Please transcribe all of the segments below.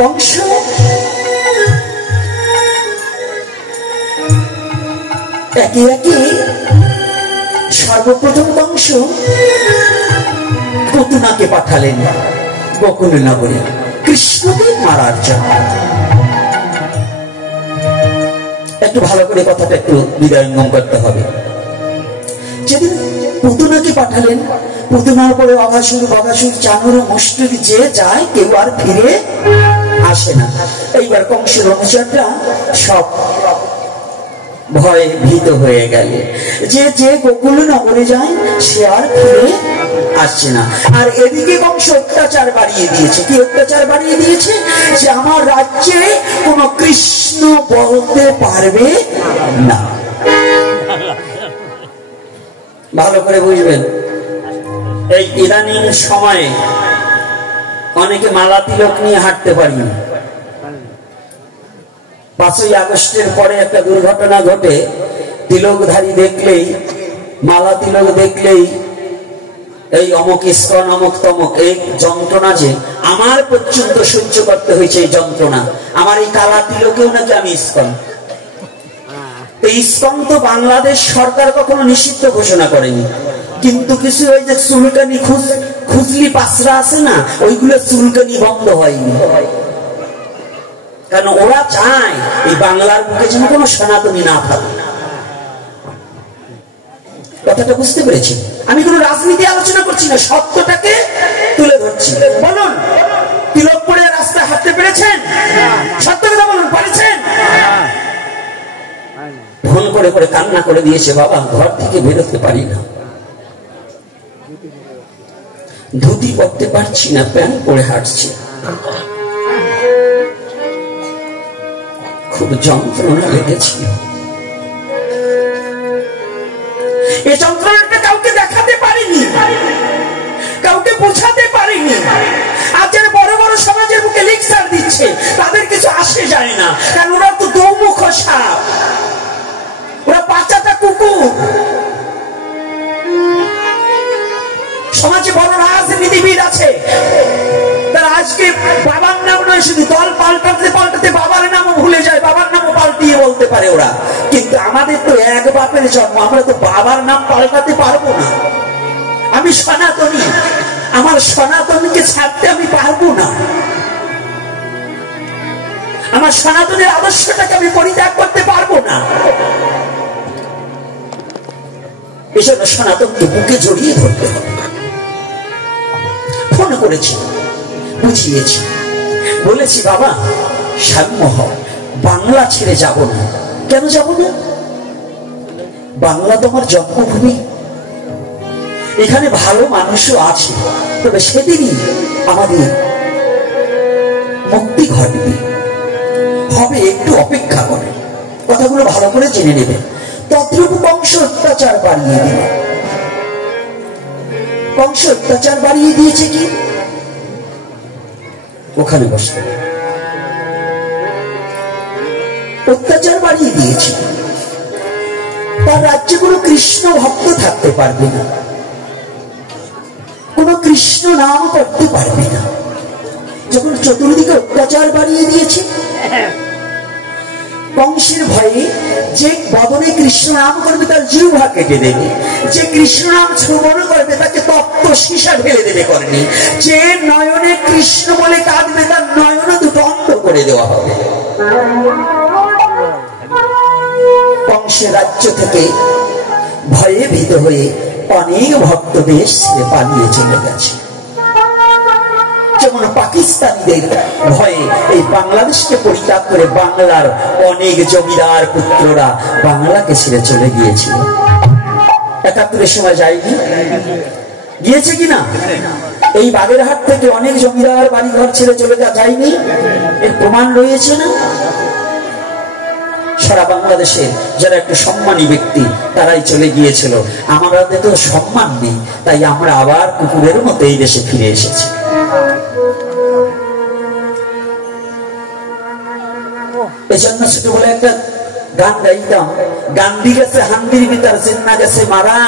কংস একে একে সর্বপ্রথম কংস পুতনাকে পাঠালেন গোকুল নগরে কৃষ্ণকে মারার জন্য। একটু ভালো করে কথাটা একটু হৃদয়ঙ্গম করতে হবে। যেদিন পুতনাকে পাঠালেন, পুতনার পরে অঘাসুর বগাসুর চানুর মুষ্টির যে যায় কেউ আর ফিরে আসে না। এইবার কংসের অনুচররা সব ভয়ে ভীত হয়ে গেল, যে যে গোকুল নগরে যায় সে আর ফিরে আসছে না। আর এদিকে কংস অত্যাচার বাড়িয়ে দিয়েছে। কি অত্যাচার বাড়িয়ে দিয়েছে? যে আমার রাজ্যে কোন কৃষ্ণ বলতে পারবে না। ভালো করে বুঝবেন, এই ইদানিং সময়ে অনেকে মালা তিলক নিয়ে হাঁটতে পারি না। 5ই আগস্টের পরে একটা দুর্ঘটনা ঘটে, তিলকধারী দেখলেই, মালা তিলক দেখলেই এই অমুক ইস্কন অমুক তমুক, এই যন্ত্রণা যে আমার পর্যন্ত সহ্য করতে হয়েছে। এই যন্ত্রণা আমার এই কালা তিলকেও নাকি আমি ইস্কন। ইস্কন তো বাংলাদেশ সরকার কখনো নিষিদ্ধ ঘোষণা করেনি, কিন্তু কিছু ওই যে চুলকানি খুজলি পাসরা আছে না, ওইগুলো চুলকানি বন্ধ হয়নি। কারণ ওরা চায় এই বাংলার বুকে যেন কোনো সনাতনী না থাকে। কথাটা বুঝতে পেরেছি? আমি কোনো রাজনীতি আলোচনা করছি না, সত্যটাকে তুলে ধরছি। বলুন, তিলক পরে রাস্তায় হাঁটতে পেরেছেন? সত্য কথা বলুন, পারেছেন? ফোন করে করে কান্না করে দিয়েছে, বাবা ঘর থেকে বেরোতে পারি না, ধুতি পরতে পারছি না, প্যান্ট পরে হাঁটছি, খুব যন্ত্রণা লেগেছিল। এই যন্ত্রণাটা কাউকে দেখাতে পারিনি, কাউকে বোঝাতে পারিনি। আর যারা বড় বড় সমাজের মুখে লেকচার দিচ্ছে তাদের কিছু আসে যায় না, কারণ ওরা তো দৌমুখ সাপ, ওরা বাচ্চাটা কুকুর। সমাজে বড় রাজনীতিবিদ আছে, তারা আজকে বাবার নাম নয়, শুধু দল পাল্টাতে পাল্টাতে বাবার নামও ভুলে যায়, বাবার নামও পাল্টিয়ে বলতে পারে ওরা। কিন্তু আমাদের তো এক বাপের জন্ম, আমরা তো বাবার নাম পাল্টাতে পারবো না। আমি সনাতনী, আমার সনাতনকে ছাড়তে আমি পারবো না, আমার সনাতনের আদর্শটাকে আমি পরিত্যাগ করতে পারবো না। এজন্য সনাতনকে বুকে জড়িয়ে ধরতে হবে। ফোন করেছি, বুঝিয়েছি, বলেছি বাবা সাম্য হও, বাংলা ছেড়ে যাব না। কেন যাব না? বাংলা তোমার জন্মভূমি, এখানে ভালো মানুষও আছে, তবে সেদিনই আমাদের মুক্তি ঘটবে, হবে, একটু অপেক্ষা করে। কথাগুলো ভালো করে জেনে নেবে। তদ্রূপ কংস অত্যাচার বাড়িয়ে দিল। কংস অত্যাচার বাড়িয়ে দিয়েছে কি? ওখানে বসে অত্যাচার বাড়িয়ে দিয়েছে। তার রাজ্যে কোনো কৃষ্ণ ভক্ত থাকতে পারবে না, কোনো কৃষ্ণ নাম করতে পারবে না। যখন চতুর্দিকে অত্যাচার বাড়িয়ে দিয়েছে, কংসের ভয়ে যে বদনে কৃষ্ণ নাম করবে তার জিহ্বা কেটে দেবে, যে কৃষ্ণ নাম শ্রবণ করবে তাকে তপ্ত সীসা ঢেলে দেবে করেনি, যে নয়নে কৃষ্ণ বলে কাঁদবে তার নয়ন দুটো অন্ধ করে দেওয়া হবে। কংসের রাজ্য থেকে ভয়ে ভীত হয়ে অনেক ভক্ত দেশ ছেড়ে পালিয়ে চলে গেছে। যেমন পাকিস্তানিদের ভয়ে এই বাংলাদেশকে পরিত্যাগ করে বাংলার অনেক জমিদার পুত্ররা বাংলাকে ছেড়ে চলে গিয়েছিল। ৭১-এর সময় যায়নি, গিয়েছে কিনা? এই বাগেরহাট থেকে অনেক জমিদার বাড়ি ঘর ছেড়ে চলে যায়নি, এর প্রমাণ রয়েছে না? সারা বাংলাদেশে যারা একটু সম্মানী ব্যক্তি তারাই চলে গিয়েছিল। আমাদের তো সম্মান নেই, তাই আমরা আবার কুকুরের মতো এই দেশে ফিরে এসেছি। এজন্য ছোটবেলা একটা গান গাইতাম, গান্ধী গেছে হান্দির ভিতর, চিন্না গেছে মারা,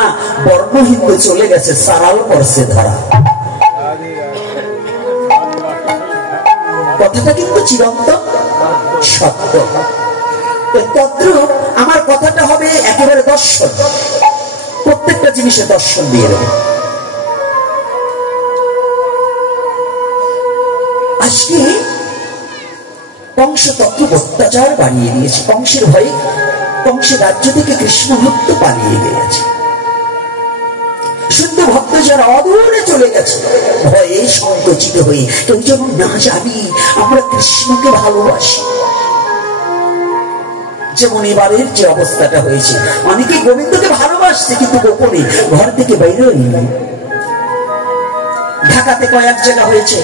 বর্ণ হিন্দু চলে গেছে সারাল পড়ছে ধরা। কথাটা কিন্তু চিরন্তন সত্য। তদ্রূপ আমার কথাটা হবে একেবারে দর্শন, প্রত্যেকটা জিনিসে দর্শন দিয়ে দেবে। আজকে কংস তত্ত্ব অত্যাচার বাড়িয়ে দিয়েছে, কংসের ভয়ে কংসের রাজ্য থেকে কৃষ্ণ ভক্ত পালিয়ে গেছে। শুদ্ধ ভক্ত যারা অদূরে চলে গেছে ভয়ে সংকুচিত হয়ে, কেউ যেন না জানি আমরা কৃষ্ণকে ভালোবাসি। যেমন এবারের যে অবস্থাটা হয়েছে, অনেকে গোবিন্দকে ভালোবাসছে কিন্তু গোপনে ঘর থেকে বাইরে নেই। ঢাকাতে কয়েক জায়গা হয়েছে,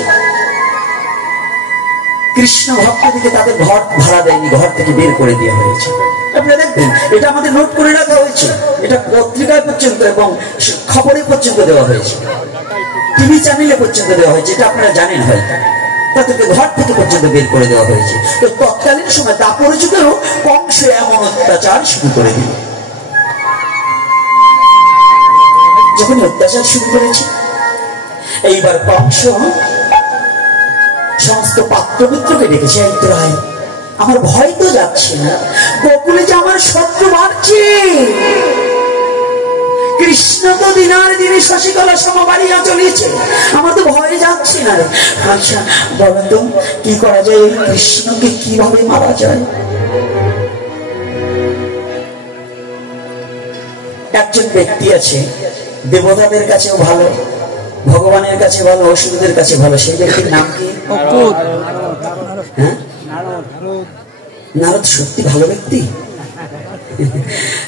কৃষ্ণ ভক্তদিকে তাদের ঘর ভাড়া দেয়নি, ঘর থেকে বের করে দেওয়া হয়েছে। আপনারা দেখবেন, এটা আমাদের নোট করে রাখা হয়েছে, এটা পত্রিকায় পর্যন্ত এবং খবরে পর্যন্ত দেওয়া হয়েছে, টিভি চ্যানেলে পর্যন্ত দেওয়া হয়েছে, এটা আপনারা জানেন হয়তো। তাদেরকে ঘর থেকে পর্যন্ত বের করে দেওয়া হয়েছে। তো তৎকালীন সময় দাপর যুগেও কংস এমন অত্যাচার শুরু করে দিল। যখন অত্যাচার শুরু করেছে, এইবার কংস সমস্ত পাত্রমিত্রকে ডেকেছে, রায় আমার ভয় তো যাচ্ছে না, গোকুলে যে আমার শত্রু বাড়ছে, কৃষ্ণ তো দিনার দিনে শশীকলা সমবাড়িয়া চলেছে, আমার তো ভয় যাচ্ছে না। আচ্ছা বলো তো কি করা যায়, এই কৃষ্ণকে কিভাবে মারা যায়? একজন ব্যক্তি আছে, দেবতাদের কাছেও ভালো, ভগবানের কাছে ভালো, অসুরদের কাছে ভালো, সেই ব্যক্তির নাম কি? হ্যাঁ, নারদ। সত্যি ভালো ব্যক্তি?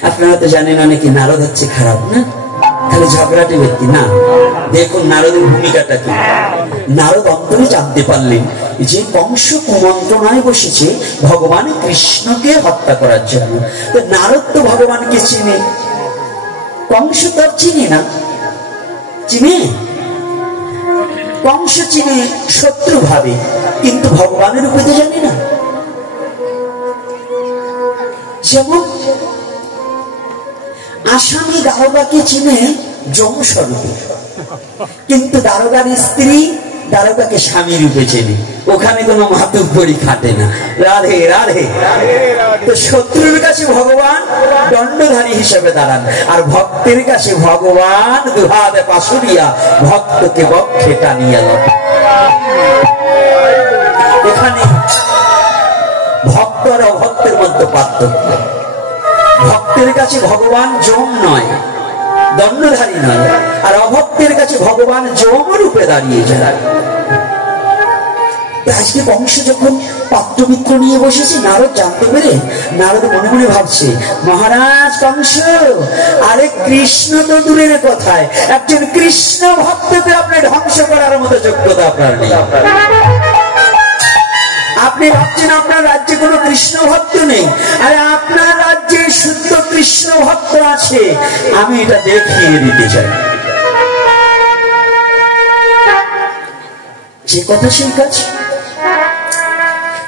আপনারা তো জানেন অনেকে নারদ হচ্ছে খারাপ, না খালি ঝগড়াটে ব্যক্তি না। দেখুন নারদের ভূমিকাটা কি। নারদ অন্তরে জানতে পারলেন যে কংস কুমন্ত্রণায় বসেছে ভগবান কৃষ্ণকে হত্যা করার জন্য। তো নারদ তো ভগবানকে চিনে, কংস তো চিনে না। চিনে? কংস চিনে শত্রু ভাবে, কিন্তু ভগবানের রূপে তো জানি না। যেমন আসামি দারোগাকে চিনে যমস্বরূপে, কিন্তু দারোগার স্ত্রী দারোগাকে স্বামী রূপে চেনে, ওখানে কোনো মাতুব্বরি খাটে না। রাধে রাধে। তো শত্রুর কাছে ভগবান দণ্ডধারী হিসেবে দাঁড়ান, আর ভক্তের কাছে ভগবান দুহাতে পাশুরিয়া ভক্তকে বক্ষে টানিয়ে দেন। এখানে ভক্ত আর অভক্তের মধ্যে পার্থক্য। ভক্তের কাছে ভগবান যম নয়, দণ্ডধারী নয়, আর অভক্তের কাছে ভগবান যম রূপে দাঁড়িয়ে যায়। আজকে কংস যখন পাত্রমিত্র নিয়ে বসেছে, নারদ জানতে পেরে নারদ মনে মনে ভাবছে, মহারাজ কংস, আরে কৃষ্ণ তো দূরের কথায়, একজন কৃষ্ণ ভক্তকে আপনি ধ্বংস করার মতো যোগ্যতা আপনার নেই। আপনি ভাবছেন আপনার রাজ্যে কোনো কৃষ্ণ ভক্ত নেই, আরে আপনার রাজ্যে শুদ্ধ কৃষ্ণ ভক্ত আছে, আমি এটা দেখিয়ে দিতে চাই। যে কথা সেই কাজ।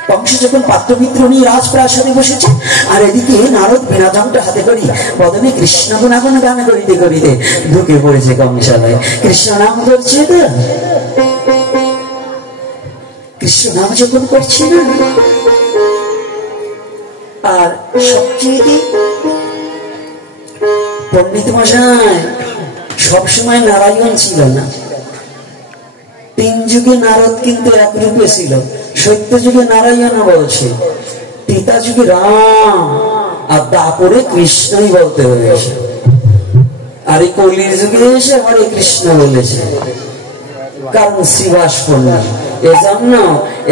কংস যখন পাত্রমিত্র নিয়ে রাজপ্রাসাদে বসেছে, আর এদিকে নারদ বীণাযন্ত্র হাতে করি বদনে কৃষ্ণ গুণাগুণ গান করিতে করিতে ঢুকে পড়েছে কংসালয়ে। কৃষ্ণ নাম করছে তো, কৃষ্ণ নাম যখন করছে না, আর সবচেয়ে পণ্ডিত মশাই সবসময় নারায়ণ ছিল না। 3 যুগে নারদ কিন্তু এক রূপে ছিল। সত্য যুগে নারায়ণ বলছে, ত্রেতা যুগে রাম, আর তারপরে কৃষ্ণই বলতে হয়েছে। আর এই কলির যুগে এসে হরে কৃষ্ণ বলেছে, কারণ শ্রীবাস পণ্ডিত। এজন্য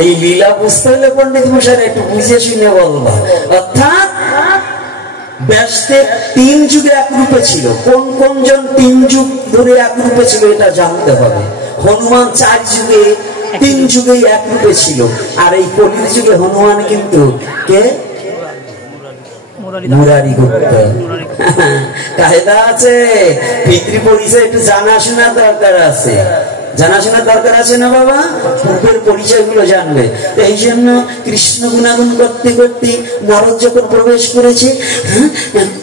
এই লীলা বুঝতে হলে পণ্ডিত মশাই একটু বুঝে শুনে বলবা। অর্থাৎ ব্যাসদেব 3 যুগে এক রূপে ছিল, কোন কোন জন 3 যুগ ধরে এক রূপে ছিল এটা জানতে হবে। হনুমান 4 যুগে 3 যুগেই এক রূপে ছিল, আর এই কলির যুগে হনুমান কিন্তু কে? মুরারি গুপ্ত। কায়দা আছে, পিতৃ পরিচয় একটু জানাশোনা দরকার আছে, জানাশোনার দরকার আছে না বাবা? পূর্বের পরিচয় গুলো জানবে। এই জন্য কৃষ্ণ গুণাগুণ করতে করতে নারদ যখন প্রবেশ করেছে,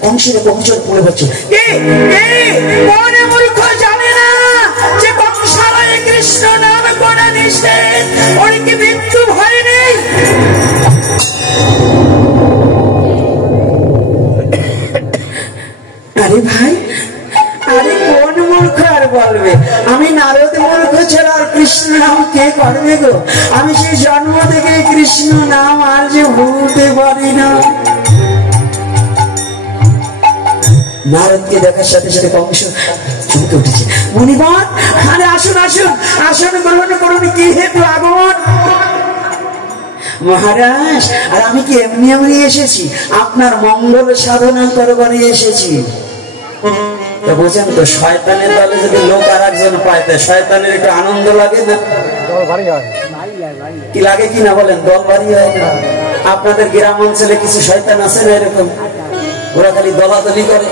কংসের কংসর পড়ে হচ্ছে, জানে না যে কংসালয়ে কৃষ্ণ নাম করা নিষেধ, ওর কি মৃত্যু ভয় আমি সেই জন্ম থেকে কৃষ্ণ নাম আর যে ভুলতে পারি না। নারদকে দেখার সাথে সাথে কংস চমকে উঠেছে। মুনিবর, আরে আসুন আসুন, আসন গ্রহণ করুন, কি হেতু আগমন? মহারাজ, আর আমি কি এমনি এমনি এসেছি? আপনার মঙ্গল সাধনা করবারই এসেছি। তো বোঝেন তো, শয়তানের দলে যদি লোক আর একজন পায়, তো শয়তানের একটু আনন্দ লাগে না? কি লাগে কি না বলেন? দল ভারী হয় না? আপনাদের গ্রাম অঞ্চলে কিছু শয়তান আছে না এরকম? ওরা খালি দলাদলি করে,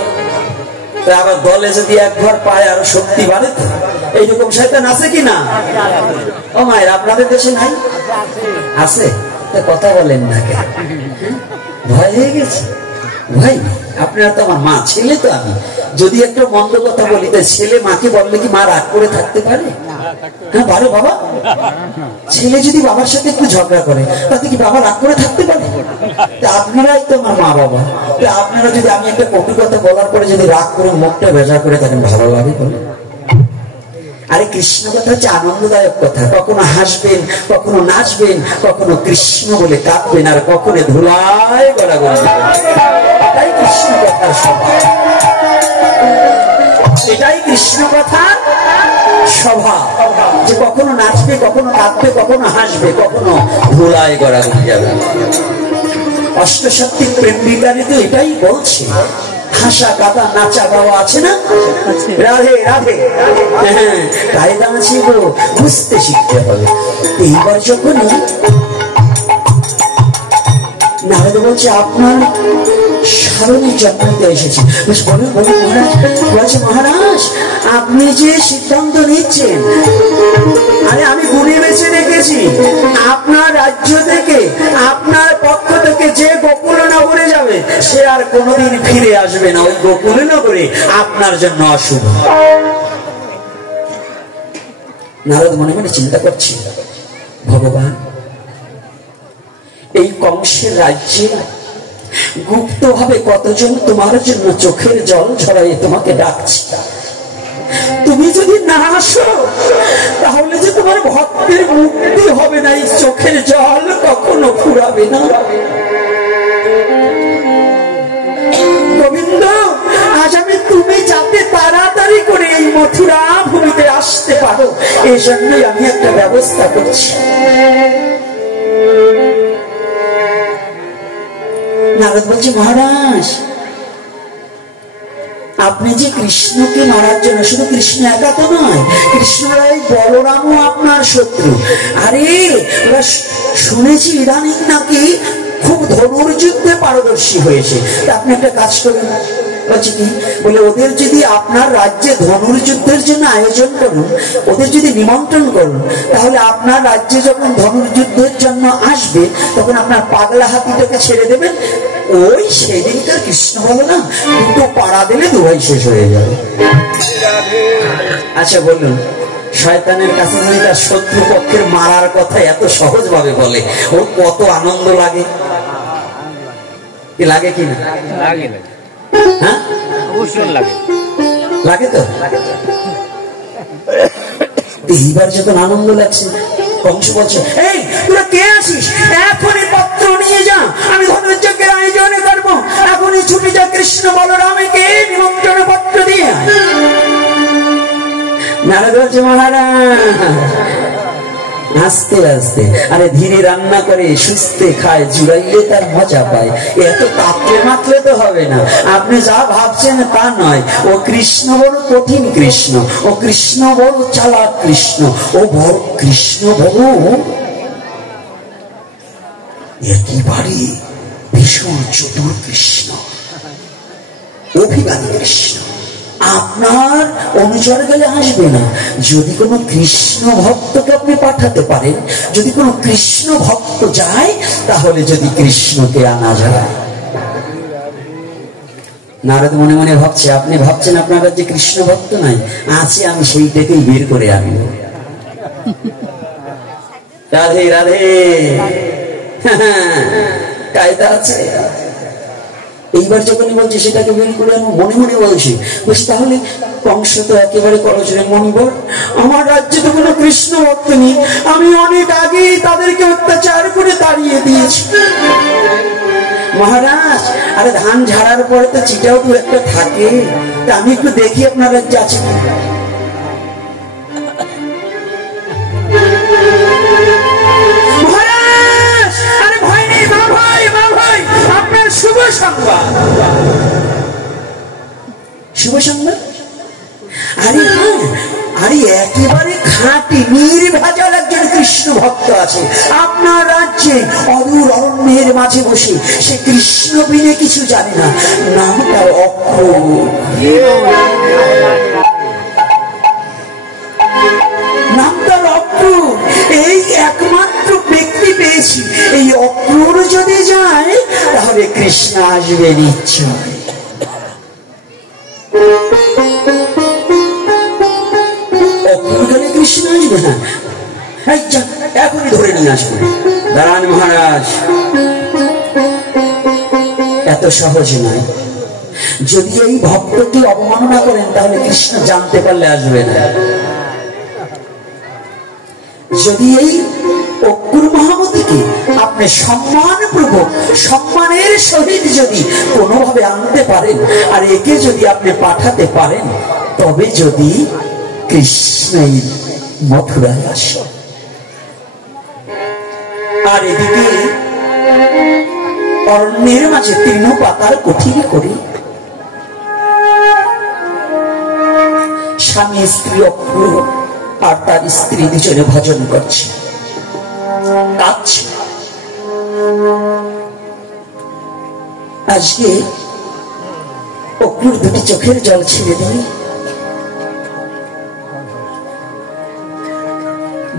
আবার দলে যদি এক ঘর পায় আরো শক্তি বাড়ে। তো এইরকম শয়তান আছে কি না? ও মায়ের, আপনাদের দেশে নাই? আছে? কথা বলেন না কেন? ভয় হয়ে গেছে? ভাই, আপনারা তো আমার মা, ছেলে তো আমি। যদি একটা মন্দ কথা বলি, তাই ছেলে মাকে বললে কি মা রাগ করে থাকতে পারে? হ্যাঁ পারে বাবা। ছেলে যদি বাবার সাথে একটু ঝগড়া করে, তাতে কি বাবা রাগ করে থাকতে পারে? আপনারাই তো আমার মা বাবা। আপনারা যদি আমি একটা কটু কথা বলার পরে যদি রাগ করে মুখটা ভেজা করে থাকেন, ভালো লাগে বলে? আরে কৃষ্ণ কথা হচ্ছে আনন্দদায়ক কথা। কখনো হাসবেন, কখনো নাচবেন, কখনো কৃষ্ণ বলে কাঁদবেন, আর কখনো ধুলায় গড়াগড়ি। এটাই কৃষ্ণ কথার স্বভাব, এটাই কৃষ্ণ কথার স্বভাব, যে কখনো নাচবে, কখনো কাঁদবে, কখনো হাসবে, কখনো ধুলায় গড়াগড়ি যাবে। অষ্টসাত্ত্বিক প্রেম বিজ্ঞানী তো এটাই বলছে। হাসা কাদা নাচা গাওয়া আছে না? রাধে রাধে, হ্যাঁ কায়দা আছে গো, বুঝতে শিখতে হবে। এইবার যখনই নারদ বলছে আপনার সারণী জন্মাইতে এসেছি, বলুন বলুন মহারাজ। বলছে মহারাজ, আপনি যে সিদ্ধান্ত নিচ্ছেন, আরে আমি গুনে বেছে রেখেছি, আপনার রাজ্য থেকে, আপনার পক্ষ থেকে যে গোকুল নগরে যাবে, সে আর কোনোদিন ফিরে আসবে না। ওই গোকুল নগরে আপনার জন্য অশুভ। নারদ মনে মনে চিন্তা করছি, ভগবান, এই কংসের রাজ্যে গুপ্ত ভাবে কতজন তোমার জন্য চোখের জল ঝরাই তোমাকে ডাকছে। তুমি যদি না আসো, তাহলে যে তোমার ভক্তের মুক্তি হবে না, এই চোখের জল কখনো ফুরাবে না। গোবিন্দ, আজ আমি তুমি যাতে তাড়াতাড়ি করে এই মথুরা ভূমিতে আসতে পারো, এই জন্যই আমি একটা ব্যবস্থা করছি। নারদ বলছে মহারাজ, আপনি যে কৃষ্ণকে মারার জন্য, শুধু কৃষ্ণ একা তো নয়, কৃষ্ণরাই বলরামও আপনার শত্রু। আরে ওরা শুনেছি ইদানিং নাকি খুব ধনুর্যুদ্ধে পারদর্শী হয়েছে। আপনি একটা কাজ করুন। বলছে কি? বলে ওদের যদি আপনার রাজ্যে ধনুর্যুদ্ধের জন্য আয়োজন করুন, ওদের যদি নিমন্ত্রণ করুন, তাহলে আপনার রাজ্যে যখন ধনুর্যুদ্ধের জন্য আসবে, তখন আপনার পাগলা হাতিটাকে ছেড়ে দেবেন। ওই সেদিনকার কৃষ্ণ বলো না, দুটো পাড়া দিলে দুভাই শেষ হয়ে যাবে। আচ্ছা বলুন, শয়তানের কাছে যদি তার শত্রু পক্ষের মারার কথা এত সহজ ভাবে বলে, ওর কত আনন্দ লাগে? কি লাগে কি না? হ্যাঁ অবশ্যই লাগে, লাগে তো। এইবার যখন আনন্দ লাগছে, কংস বলছে, এই তোরা কে আসিস? এখনই পত্র নিয়ে যা, আমি ধনুর্যজ্ঞের আয়োজন করবো। এখনই ছুটে যা, কৃষ্ণ বলরামকে নিমন্ত্রণ পত্র দিয়ে। নারদ বলছে মহারাজ, আস্তে আস্তে, আরে ধীরে রান্না করে সুস্থে খায়, জুড়াইলে তার মজা পায়। এত তাপলে মাতলে তো হবে না। আপনি যা ভাবছেন তা নয়। ও কৃষ্ণ বড় কঠিন কৃষ্ণ, ও কৃষ্ণ বড় চালাক কৃষ্ণ, ও বড় কৃষ্ণ বড় একেবারে ভীষণ চতুর কৃষ্ণ, অভিমানী কৃষ্ণ। আপনার অনুচর গেলে আসবে না। যদি কোনো কৃষ্ণ ভক্তকে আপনি পাঠাতে পারেন, যদি কোনো কৃষ্ণ ভক্ত যায়, তাহলে যদি কৃষ্ণকে আনা যায়। নারদ মনে মনে ভাবছে, আপনি ভাবছেন আপনার যে কৃষ্ণ ভক্ত নাই, আছে, আমি সেইটাকেই বের করে আনব। রাধে রাধে, কায়দা আছে। এইবার যখনই বলছে সেটাকে বের করে আমি মনে মনে বলছি তাহলে কংস তো একেবারে করজনে মনিবর, আমার রাজ্যে তো কোনো কৃষ্ণ ভক্ত নেই, আমি অনেক আগেই তাদেরকে অত্যাচার করে তাড়িয়ে দিয়েছি। মহারাজ, আরে ধান ঝাড়ার পরে তো চিটাও দু একটা থাকে, তা আমি একটু দেখি আপনার রাজ্যে আছে কি। মহারাজ, আরে ভয় নেই, মা ভাই, মা ভাই, আপনার শুভ সংবাদ। শুভ সংবাদ? আরে হ্যাঁ, আরে একেবারে খাঁটি নির্ভেজাল একজন কৃষ্ণ ভক্ত আছে আপনার রাজ্যে, অদূর অরণ্যের মাঝে বসে, সে কৃষ্ণ বিনে কিছু জানে না, নামটা অক্রূর। নামটা অক্রূর, এই একমাত্র ব্যক্তি পেয়েছি। এই অক্রূর যদি যায় তাহলে কৃষ্ণ আসবে নিশ্চয়। কৃষ্ণ আসবে না, এখনই ধরে নিয়ে আসবে। দাঁড়ান মহারাজ, এত সহজ নয়। যদি এই ভক্তকে অবমাননা করেন তাহলে কৃষ্ণ জানতে পারলে আসবে না। যদি এই অক্রূর মহামতিকে আপনি সম্মানপূর্বক সম্মানের সহিত যদি কোনোভাবে আনতে পারেন, আর একে যদি আপনি পাঠাতে পারেন, তবে যদি কৃষ্ণই মথুরায় আসে। আর এদিকে অরণ্যের মাঝে তৃণ পাতার কুঠিরে করে স্বামী স্ত্রী অক্রূর আর তার স্ত্রী দুজনে ভজন করছে, কাঁদছে। আজকে অক্রূর দুটি চোখের জল ছেড়ে দেয়,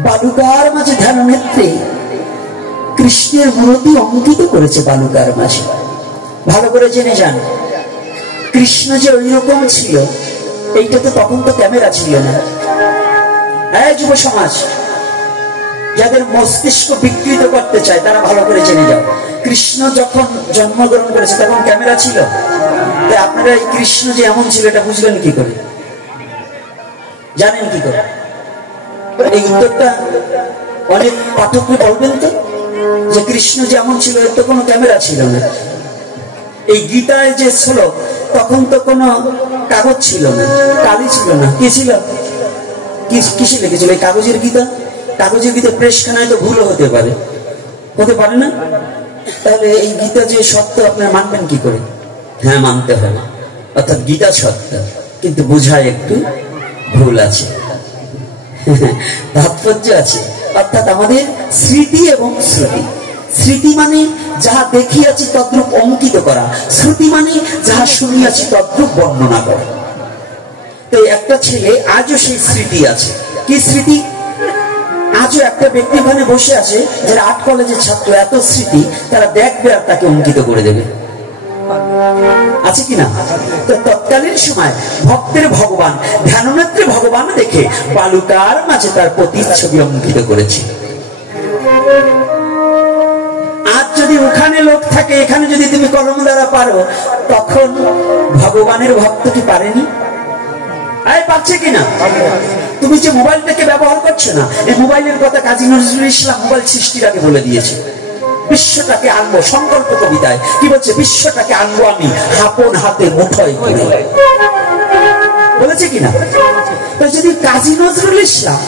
বালুকার মাঝে ধ্যান নেত্রে কৃষ্ণের মূর্তি অঙ্কিত করেছে বালুকার মাঝে। ভালো করে জেনে যান, কৃষ্ণ যে ওই রকম ছিল, এইটা তো তখন তো ক্যামেরা ছিল না। হ্যাঁ, যুব সমাজ যাদের মস্তিষ্ক বিকৃত করতে চায় তারা ভালো করে জেনে যাও, কৃষ্ণ যখন জন্মগ্রহণ করেছে তখন ক্যামেরা ছিল। তাই আপনারা এই কৃষ্ণ যে এমন ছিল এটা বুঝলেন কি করে, জানেন কি করে? এই উত্তরটা অনেক পাঠককে বলবেন তো, যে কৃষ্ণ যেমন ছিল এর তো কোনো ক্যামেরা ছিল না। এই গীতায় যে শ্লোক, তখন তো কোনো কাগজ ছিল না, কালি ছিল না, কি ছিল? কিসে লিখেছিল? এই কাগজের গীতা। কাগজের গীতা প্রেসখানায় তো ভুলও হতে পারে, হতে পারে না? তাহলে এই গীতা যে সত্য আপনারা মানবেন কি করে? হ্যাঁ, মানতে হবে। অর্থাৎ গীতা সত্য, কিন্তু বোঝায় একটু ভুল আছে, তাৎপর্য আছে। অর্থাৎ আমাদের স্মৃতি এবং শ্রুতি। স্মৃতি মানে যাহা দেখিয়াছি তদ্রূপ অঙ্কিত করা, শ্রুতি মানে যাহা শুনিয়াছি তদ্রূপ বর্ণনা করা। তো একটা ছেলে আজও সেই স্মৃতি আছে। কি স্মৃতি? আজও একটা ব্যক্তি ওখানে বসে আছে যারা আর্ট কলেজের ছাত্র, এত স্মৃতি, তারা দেখবে আর তাকে অঙ্কিত করে দেবে, আছে কিনা? তো তৎকালীন সময় ভক্তের ভগবান, ধ্যাননেত্রে ভগবান দেখে বালুকার মাঝে তার প্রতিচ্ছবি অঙ্কিত করেছে। আজ যদি ওখানে লোক থাকে, এখানে যদি তুমি কলম দ্বারা পারো, তখন ভগবানের ভক্ত কি পারেনি? পাচ্ছে কিনা? তুমি যে মোবাইলটাকে ব্যবহার করছো না, এই মোবাইলের কথা কাজী নজরুল ইসলাম মোবাইল সৃষ্টির আগে বলে দিয়েছে। বিশ্বটাকে আনবো, সংকল্প কবিতায় কি বলছে? বিশ্বটাকে আনবো আমি আপন হাতে মুঠোয় করে, বলেছে কিনা? তো যদি কাজী নজরুল ইসলাম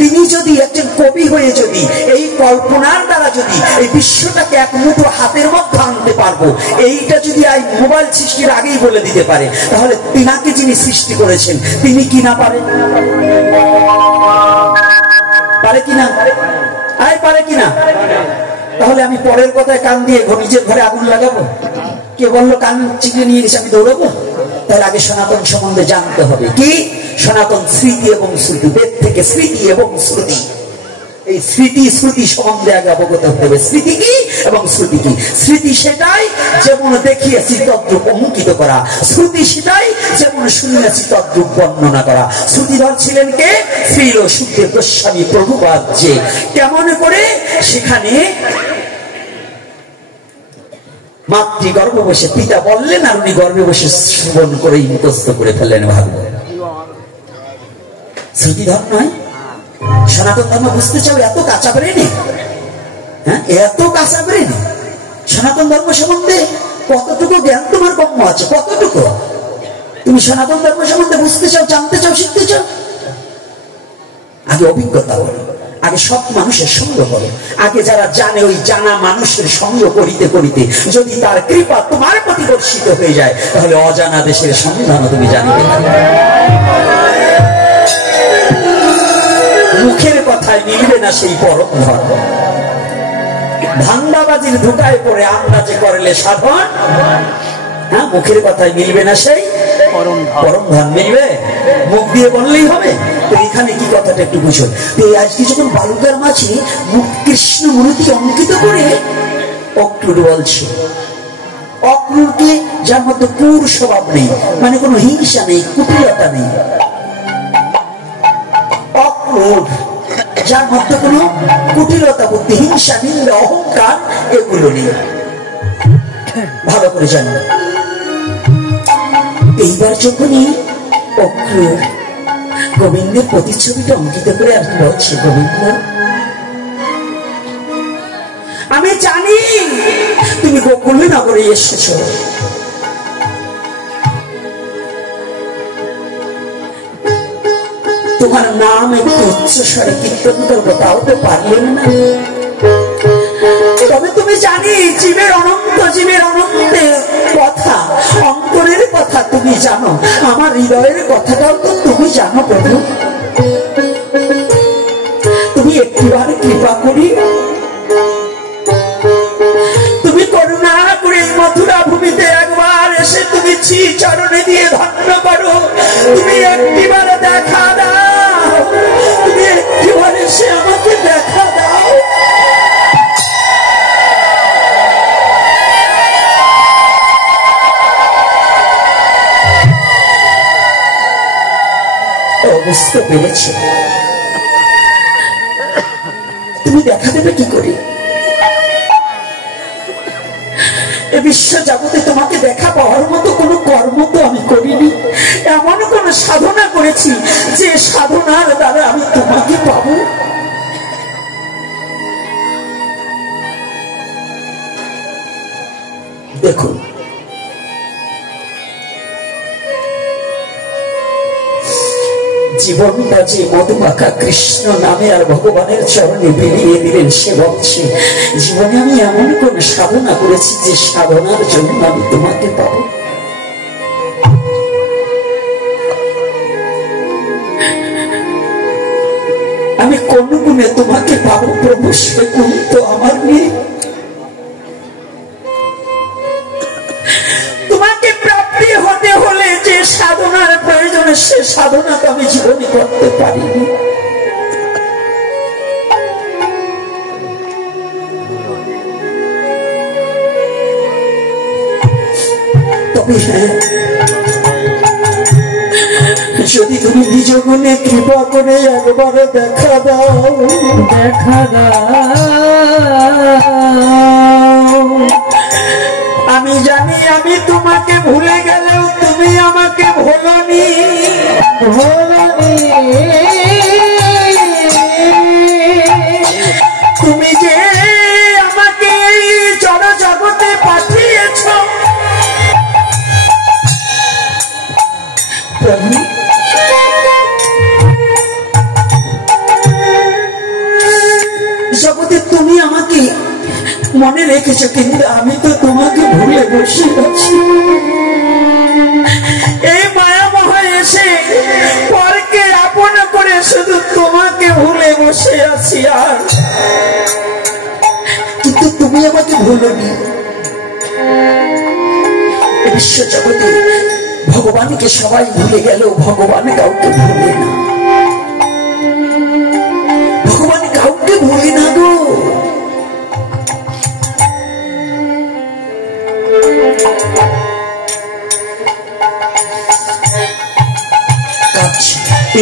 তিনি যদি একজন কবি হয়ে যদি এই কল্পনার দ্বারা যদি এই বিশ্বটাকে এক মুঠো হাতের মধ্যে আনতে পারবো, এইটা যদি এই মোবাইল সৃষ্টির আগেই বলে দিতে পারে, তাহলে তিনাকে যিনি সৃষ্টি করেছেন তিনি কি না পারেন? পারে কিনা? পারে কিনা? তাহলে আমি পরের কথায় কান দিয়ে নিজের ঘরে আগুন লাগাবো? কে বললো কান চিনে নিয়ে গেছে আমি দৌড়াবো? তাহলে আগে সনাতন সম্বন্ধে জানতে হবে। কি সনাতন? স্মৃতি এবং শ্রুতি, বেদ থেকে স্মৃতি এবং শ্রুতি। এই স্মৃতি শ্রুতি সম্বন্ধে আগে অবগত হতে হবে। স্মৃতি কি এবং শ্রুতি কি? স্মৃতি সেটাই যেমন দেখিয়েছি তদ্রূপ অঙ্কিত করা, শ্রুতি সেটাই যেমন শুনিয়াছি তদ্রূপ বর্ণনা করা। শ্রুতিধর ছিলেন কে? শ্রীল সুখদেব গোস্বামী প্রভুপাদ। যে কেমন করে সেখানে মাতৃ গর্ভে বসে পিতা বললেন, আর উনি গর্ভে বসে শ্রবণ করে মুখস্থ করে ফেললেন ভাগবত। শ্রুতি ধর্ম নয়? সনাতন ধর্ম বুঝতে চাও? এত কাঁচা ব্রেনে, হ্যাঁ, এত কাঁচা ব্রেনে সনাতন ধর্ম সম্বন্ধে কতটুকু জ্ঞান তোমার কম আছে? কতটুকু তুমি সনাতন ধর্ম সম্বন্ধে বুঝতে চাও, জানতে চাও, শিখতে চাও? আগে অভিজ্ঞতা বলো, আগে সব মানুষের সঙ্গ করো। আগে যারা জানে ওই জানা মানুষের সঙ্গ করিতে করিতে যদি তার কৃপা তোমার প্রতি বর্ষিত হয়ে যায়, তাহলে অজানা দেশের সন্ধান তুমি জানিতে পারবে। মুখের কথায় মিলবে না সেই পরম ধর্ম। ধান্দাবাজির ধোঁকায় পড়ে আমরা যে করলে সাধন, হ্যাঁ, মুখের কথায় মিলবে না সেই পরম ধন। মিলবে মুখ দিয়ে বললেই হবে? তো এখানে কি কথাটা একটু বুঝুন। আজকে যখন বালুকার মাঝে কৃষ্ণ মূর্তি অঙ্কিত করে অক্রুর বলছে, অক্রুরকে যার মধ্যে ক্রূর স্বভাব নেই, মানে কোনো হিংসা নেই, কুটিলতা নেই, অক্রুর যার মধ্যে কোনো কুটিলতা বুদ্ধি, হিংসা, নিন্দা, অহংকার এগুলো নেই, ভালো করে জানবে। এইবার যখনই অক্রুর গোবিন্দের প্রতিচ্ছবিটা অঙ্কিত করে আর বলছে, গোবিন্দ আমি জানি তুমি গোকুল নগরে এসেছ, তোমার নাম একটু উচ্চস্বরে কীর্তন করবো, তাও তো পারলেন না। তবে তুমি জানি জীবের অনন্তের কথা, অন্তরের কথা তুমি জানো, আমার হৃদয়ের কথাটাও তো তুমি জানো প্রভু। তুমি একটিবার কৃপা করি, তুমি করুণা করে মথুরা ভূমিতে একবার এসে তুমি শ্রী চরণে দিয়ে ধন্য করো। তুমি একটিবার দেখা দাও, তুমি একটিবার এসে আমাকে দেখা দাও। বুঝতে পেরেছে? তুমি দেখা দেবে কি করে? এ বিশ্ব জগতে তোমাকে দেখা পাওয়ার মতো কোন কর্ম তো আমি করিনি, এমন কোন সাধনা করেছি যে সাধনার দ্বারা আমি তোমাকে পাবো। দেখুন, জীবনটা যে মধুমাখা কৃষ্ণ নামে আর ভগবানের চরণে বিলিয়ে দিলেন, সে বলছে জীবনে আমি এমন কোন সাধনা করেছি যে সাধনার জন্য আমি তোমাকে পাবো। আমি কোন গুণে তোমাকে পাবো প্রভু, সে গুণ তো আমার নেই। তোমাকে প্রাপ্তি হতে হলে যে সাধনার প্রয়োজন, সে সাধনা তো আমি জীবনে করতে পারিনি। তবে যদি তুমি নিজ গুণে কৃপা করে একবার দেখা দাও, আমি জানি আমি তোমাকে ভুলে গেলেও তুমি আমাকে ভোলনি। তুমি যে আমাকে এই জড় জগতে পাঠিয়েছ, জগতে তুমি আমাকে মনে রেখেছো, কিন্তু আমি তো তোমাকে ভুলে বসে আছি। এই মায়াময় এসে পরকে আপন করে শুধু তোমাকে ভুলে বসে আছি, আর কিন্তু তুমি আমাকে ভুলোনি। বিশ্ব জগতে ভগবানকে সবাই ভুলে গেল, ভগবান কাউকে ভুলে না, ভগবান কাউকে ভুলে না গো।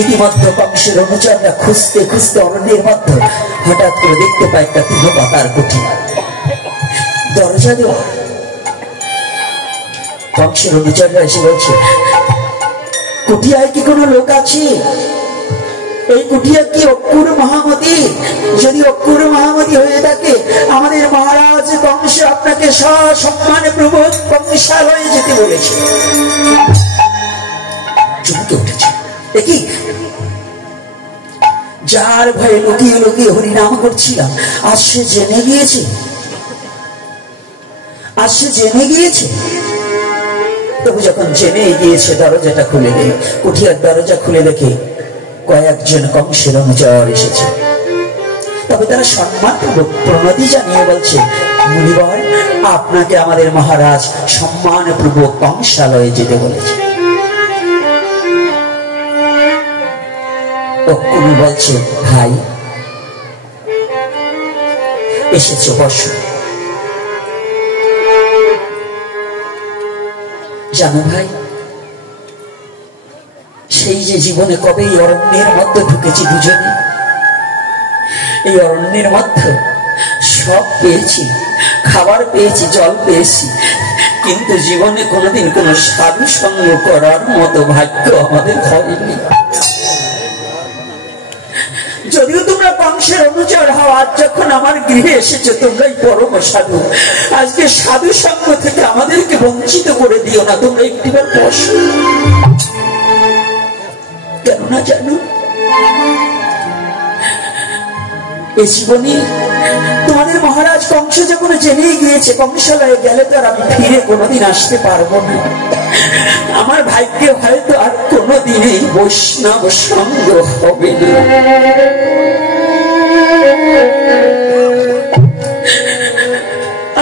ইতিমধ্যে কংসের অনুচররা খুঁজতে খুঁজতে অরণ্যের মধ্যে হঠাৎ করে দেখতে পায় একটা তীব্র পাতার কুঠি, দরজা দেওয়া, কংসের অনুচররা এসে বলছে, কুটিয়ায় কি কোনো লোক আছে? এই কুটিয়া কি অক্কুর মহামতি? যদি অক্কুর মহামতি হয়ে থাকে, আমাদের মহারাজ কংস আপনাকে সসম্মানে প্রভু কংসালয়ে যেতে বলেছে। চমকে উঠেছে, দেখি যার ভয়ে লুকিয়ে লুকিয়ে হরিনাম করছিলাম, আজ সে জেনে গিয়েছে, আজ সে জেনে গিয়েছে। তবু যখন জেনে গিয়েছে, দরজাটা খুলে দিল। কুঠিয়ার দরজা খুলে দেখে কয়েকজন কংসের অনুচর এসেছে। তবে তারা সম্মানপূর্বক প্রণতি জানিয়ে বলছে, মুনিবর, আপনাকে আমাদের মহারাজ সম্মানপূর্বক কংসালয়ে যেতে বলেছে। অক্কুনি বলছে, ভাই এসেছে, বসো। জানো ভাই, সেই যে জীবনে কবে এই অরণ্যের মধ্যে ঢুকেছি দুজনে, এই অরণ্যের মধ্যে সব পেয়েছি, খাবার পেয়েছি, জল পেয়েছি, কিন্তু জীবনে কোনোদিন কোন সাধু সঙ্গ করার মতো ভাগ্য আমাদের হয়নি। যদিও তোমরা কংসের অনুচর হও, আজ যখন আমার গৃহে এসেছো, তোমরাই পরম সাধু। আজকে সাধু সঙ্গ থেকে আমাদেরকে বঞ্চিত করে দিও না, তোমরা একটিবার বসো। কেননা জানো, এই জীবনে তোমাদের মহারাজ কংস যখন জেনেই গিয়েছে কংসালয়ে গেলে তো আর আমি ফিরে কোনোদিন আসতে পারবো না। আমার ভাগ্যে হয়তো আর কোনোদিনই বৈষ্ণব সঙ্গ হবে না।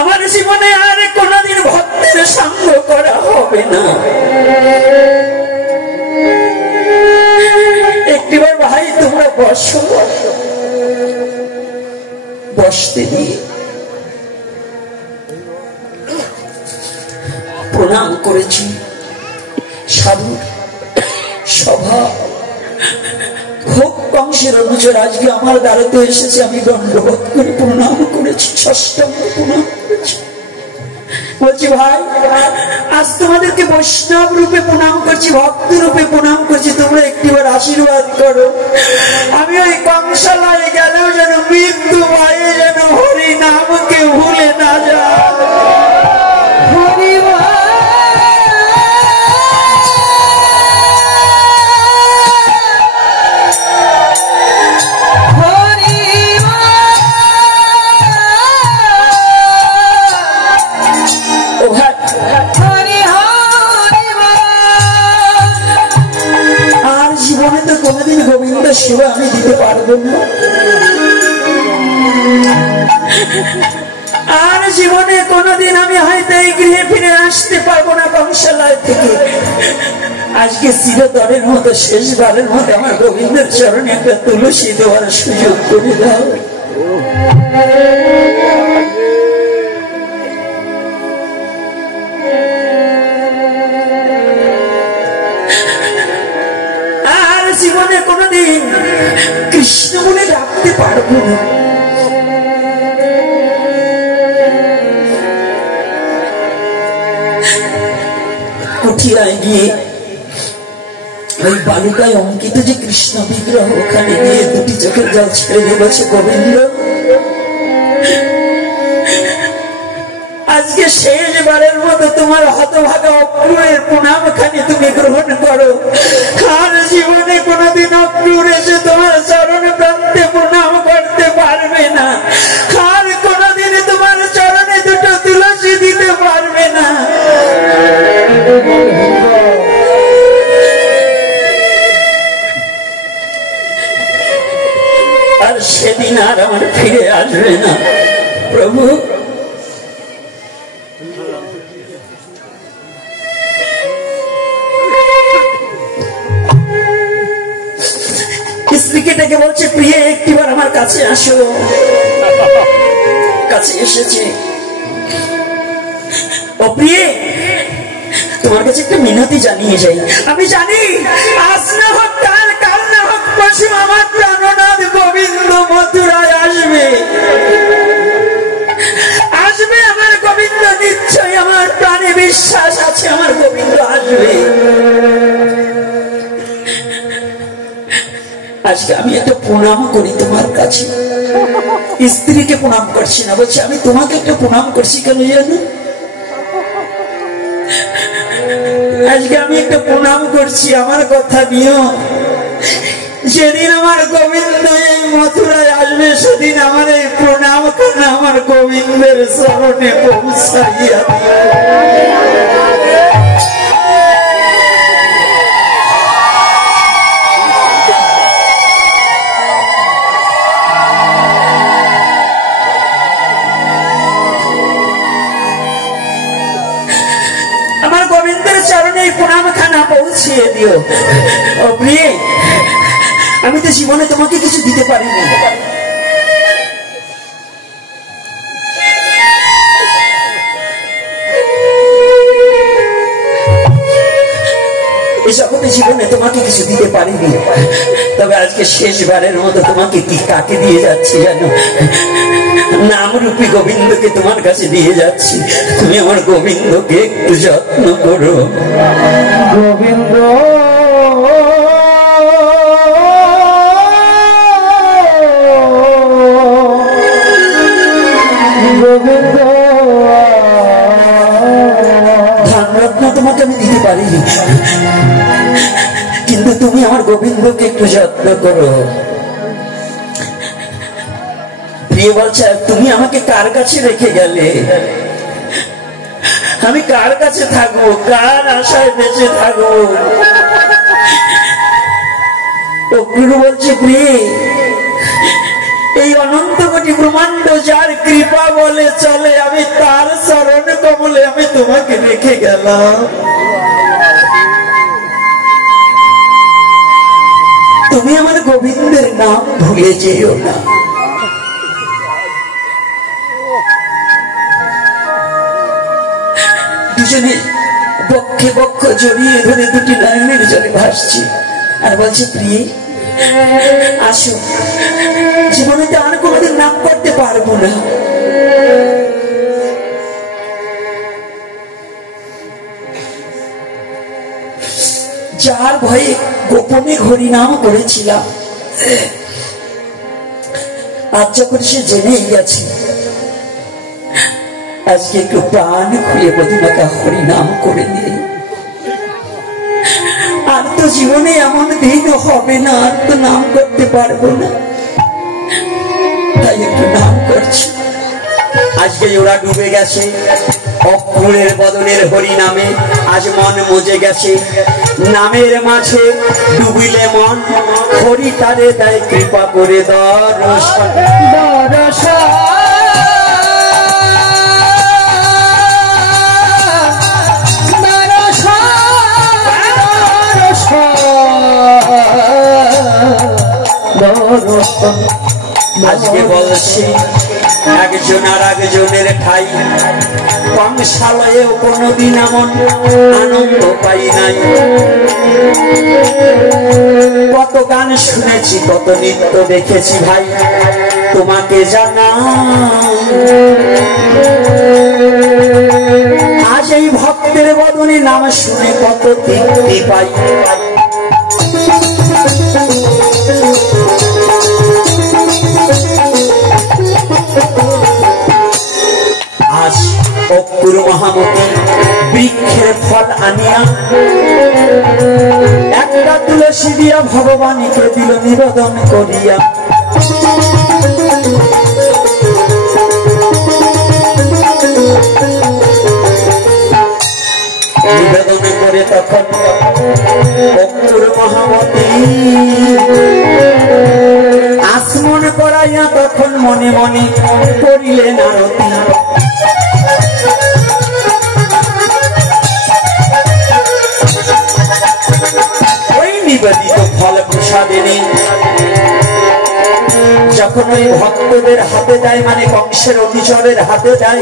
আমার জীবনে আর কোনোদিন ভক্তের সঙ্গ করা হবে না। একটিবার ভাই তোমরা বসো। বসতে দিয়ে প্রণাম করেছি। সাধু সভা হোক কংসের অনুচর আজকে আমার দ্বারাতে এসেছে, আমি দণ্ডবোধ করে প্রণাম করেছি, ষষ্ঠম প্রণাম করেছি। বলছি, ভাই আজ তোমাদেরকে বৈষ্ণব রূপে প্রণাম করছি, ভক্ত রূপে প্রণাম করছি, তোমরা একটিবার আশীর্বাদ করো। আমি ওই কংসালয়ে গেলেও যেন মৃত্যু ভয়ে যেন হরি নামকে ভুলে না যায়। কোনদিন গোবিন্দ সেবা আমি দিতে পারবো না, আর জীবনে কোনদিন আমি হয়তো এই গৃহে ফিরে আসতে পারবো না কংসালয় থেকে। আজকে চিরতরের মতো শেষবারের মতো আমার গোবিন্দের চরণে একটা তুলসী দেওয়ার সুযোগ করে দাও। জীবনে কোনদিন কৃষ্ণ বলে ডাকতে পারবো না। কুঠিয়ায় গিয়ে ওই বালুকায় অঙ্কিত যে কৃষ্ণ বিগ্রহ, ওখানে গিয়ে দুটি চোখের জল ছেড়ে দিয়ে বলছে, গোবিন্দ আজকে শেষবারের মতো তোমার হতভাগা অক্রুরের প্রণাম খানি তুমি গ্রহণ করো। আর জীবনে কোনদিন অক্রুর এসে তোমার চরণে প্রান্তে প্রণাম করতে পারবে না, আর কোনদিন তোমার চরণে দুটো তুলসী দিতে পারবে না। আর সেদিন আর আমার ফিরে আসবে না। প্রভু স্ত্রীকে ডেকে বলছে, প্রিয় একটিবার আমার কাছে আসো। কাছে এসেছে। ও প্রিয়ে, তোমার কাছে একটা মিনতি জানিয়ে যাই। আমি জানি আজ না হোক কাল, কাল না হোক পরশু আমার প্রাণনাথ গোবিন্দ মথুরায় আসবে। আসবে আমার গোবিন্দ, নিশ্চয় আমার প্রাণ মনে বিশ্বাস আছে আমার গোবিন্দ আসবে। আজকে আমি একটা প্রণাম করি তোমার কাছে, স্ত্রীকে প্রণাম করছি না, বলছি আমি তোমাকে একটা প্রণাম করছি। কেন জানো? আজকে আমি একটা প্রণাম করছি, আমার কথা নিও। যেদিন আমার গোবিন্দ এই মথুরায় আসবে, সেদিন আমার এই প্রণাম খানা আমার গোবিন্দের চরণে পৌঁছাইয়া দিও। আমার গোবিন্দের চরণে প্রণাম খানা পৌঁছিয়ে দিও। ও প্রিয়ে, আমি তো জীবনে তোমাকে কিছু দিতে পারিনি, এই জগতে জীবনে তোমাকে কিছু দিতে পারিনি। তবে আজকে শেষবারের মতো তোমাকে কি কাকে দিয়ে যাচ্ছি জানো? নামরূপী গোবিন্দকে তোমার কাছে দিয়ে যাচ্ছি। তুমি আমার গোবিন্দকে একটু যত্ন করো। গোবিন্দ গোবিন্দ ধনরত্ন তোমাকে আমি দিতে পারিনি, কিন্তু তুমি আমার গোবিন্দকে একটু যত্ন করো। প্রিয় বলছে, তুমি আমাকে কার কাছে রেখে গেলে? আমি কার কাছে থাকবো? কার আশায় বেঁচে থাকবো? ও গুরু বলছে, প্রিয়ে, এই অনন্ত কোটি ব্রহ্মাণ্ড যার কৃপা বলে চলে, আমি তার চরণ কমলে আমি তোমাকে রেখে গেলাম। তুমি আমার গোবিন্দের নাম ভুলে যেও না। দুজনে বক্ষে বক্ষ জড়িয়ে ধরে দুটি নয়নের জলে ভাসছি আর বলছে, প্রিয়ে আসো, জীবনে তো আর কোনোদিন নাম করতে পারবো না। যার ভয়ে গোপনে হরিনাম করেছিলাম, আজ যখন সে জেনেই গেছে, আজকে একটু প্রাণ খুলে প্রতিমাতা হরিনাম করে দিই। আর তো জীবনে এমন দিন হবে না, আর তো নাম করতে পারবো না, তাই একটু নাম করছি। আজকে ওরা ডুবে গেছে অক্ষরের বদনের হরি নামে, আজ মন মজে গেছে নামের মাঝে ডুবিলে মন, হরি তারে দেয় কৃপা করে দর্শন। আজকে বলছি, একজন আর একজনের ঠাই কংসালয়েও কোনদিন এমন আনন্দ পাই নাই। কত গান শুনেছি, কত নৃত্য দেখেছি ভাই, তোমাকে জানা আজ এই ভক্তের বদনে নাম শুনে কত তৃপ্তি পাই। আজ অপুর মহামতি বৃক্ষের ফল আনিয়া একটা তুলসী দিয়া ভগবানকে দিল নিবেদন করিয়া। নিবেদন করে তখন অপুর মহামতি আসমন করাইয়া তখন মনে মনে করিলেন আরতি। ওই নিবেদিত ফল প্রসাদিনী যখন ওই ভক্তদের হাতে যায়, মানে কংসের অভিচরের হাতে যায়,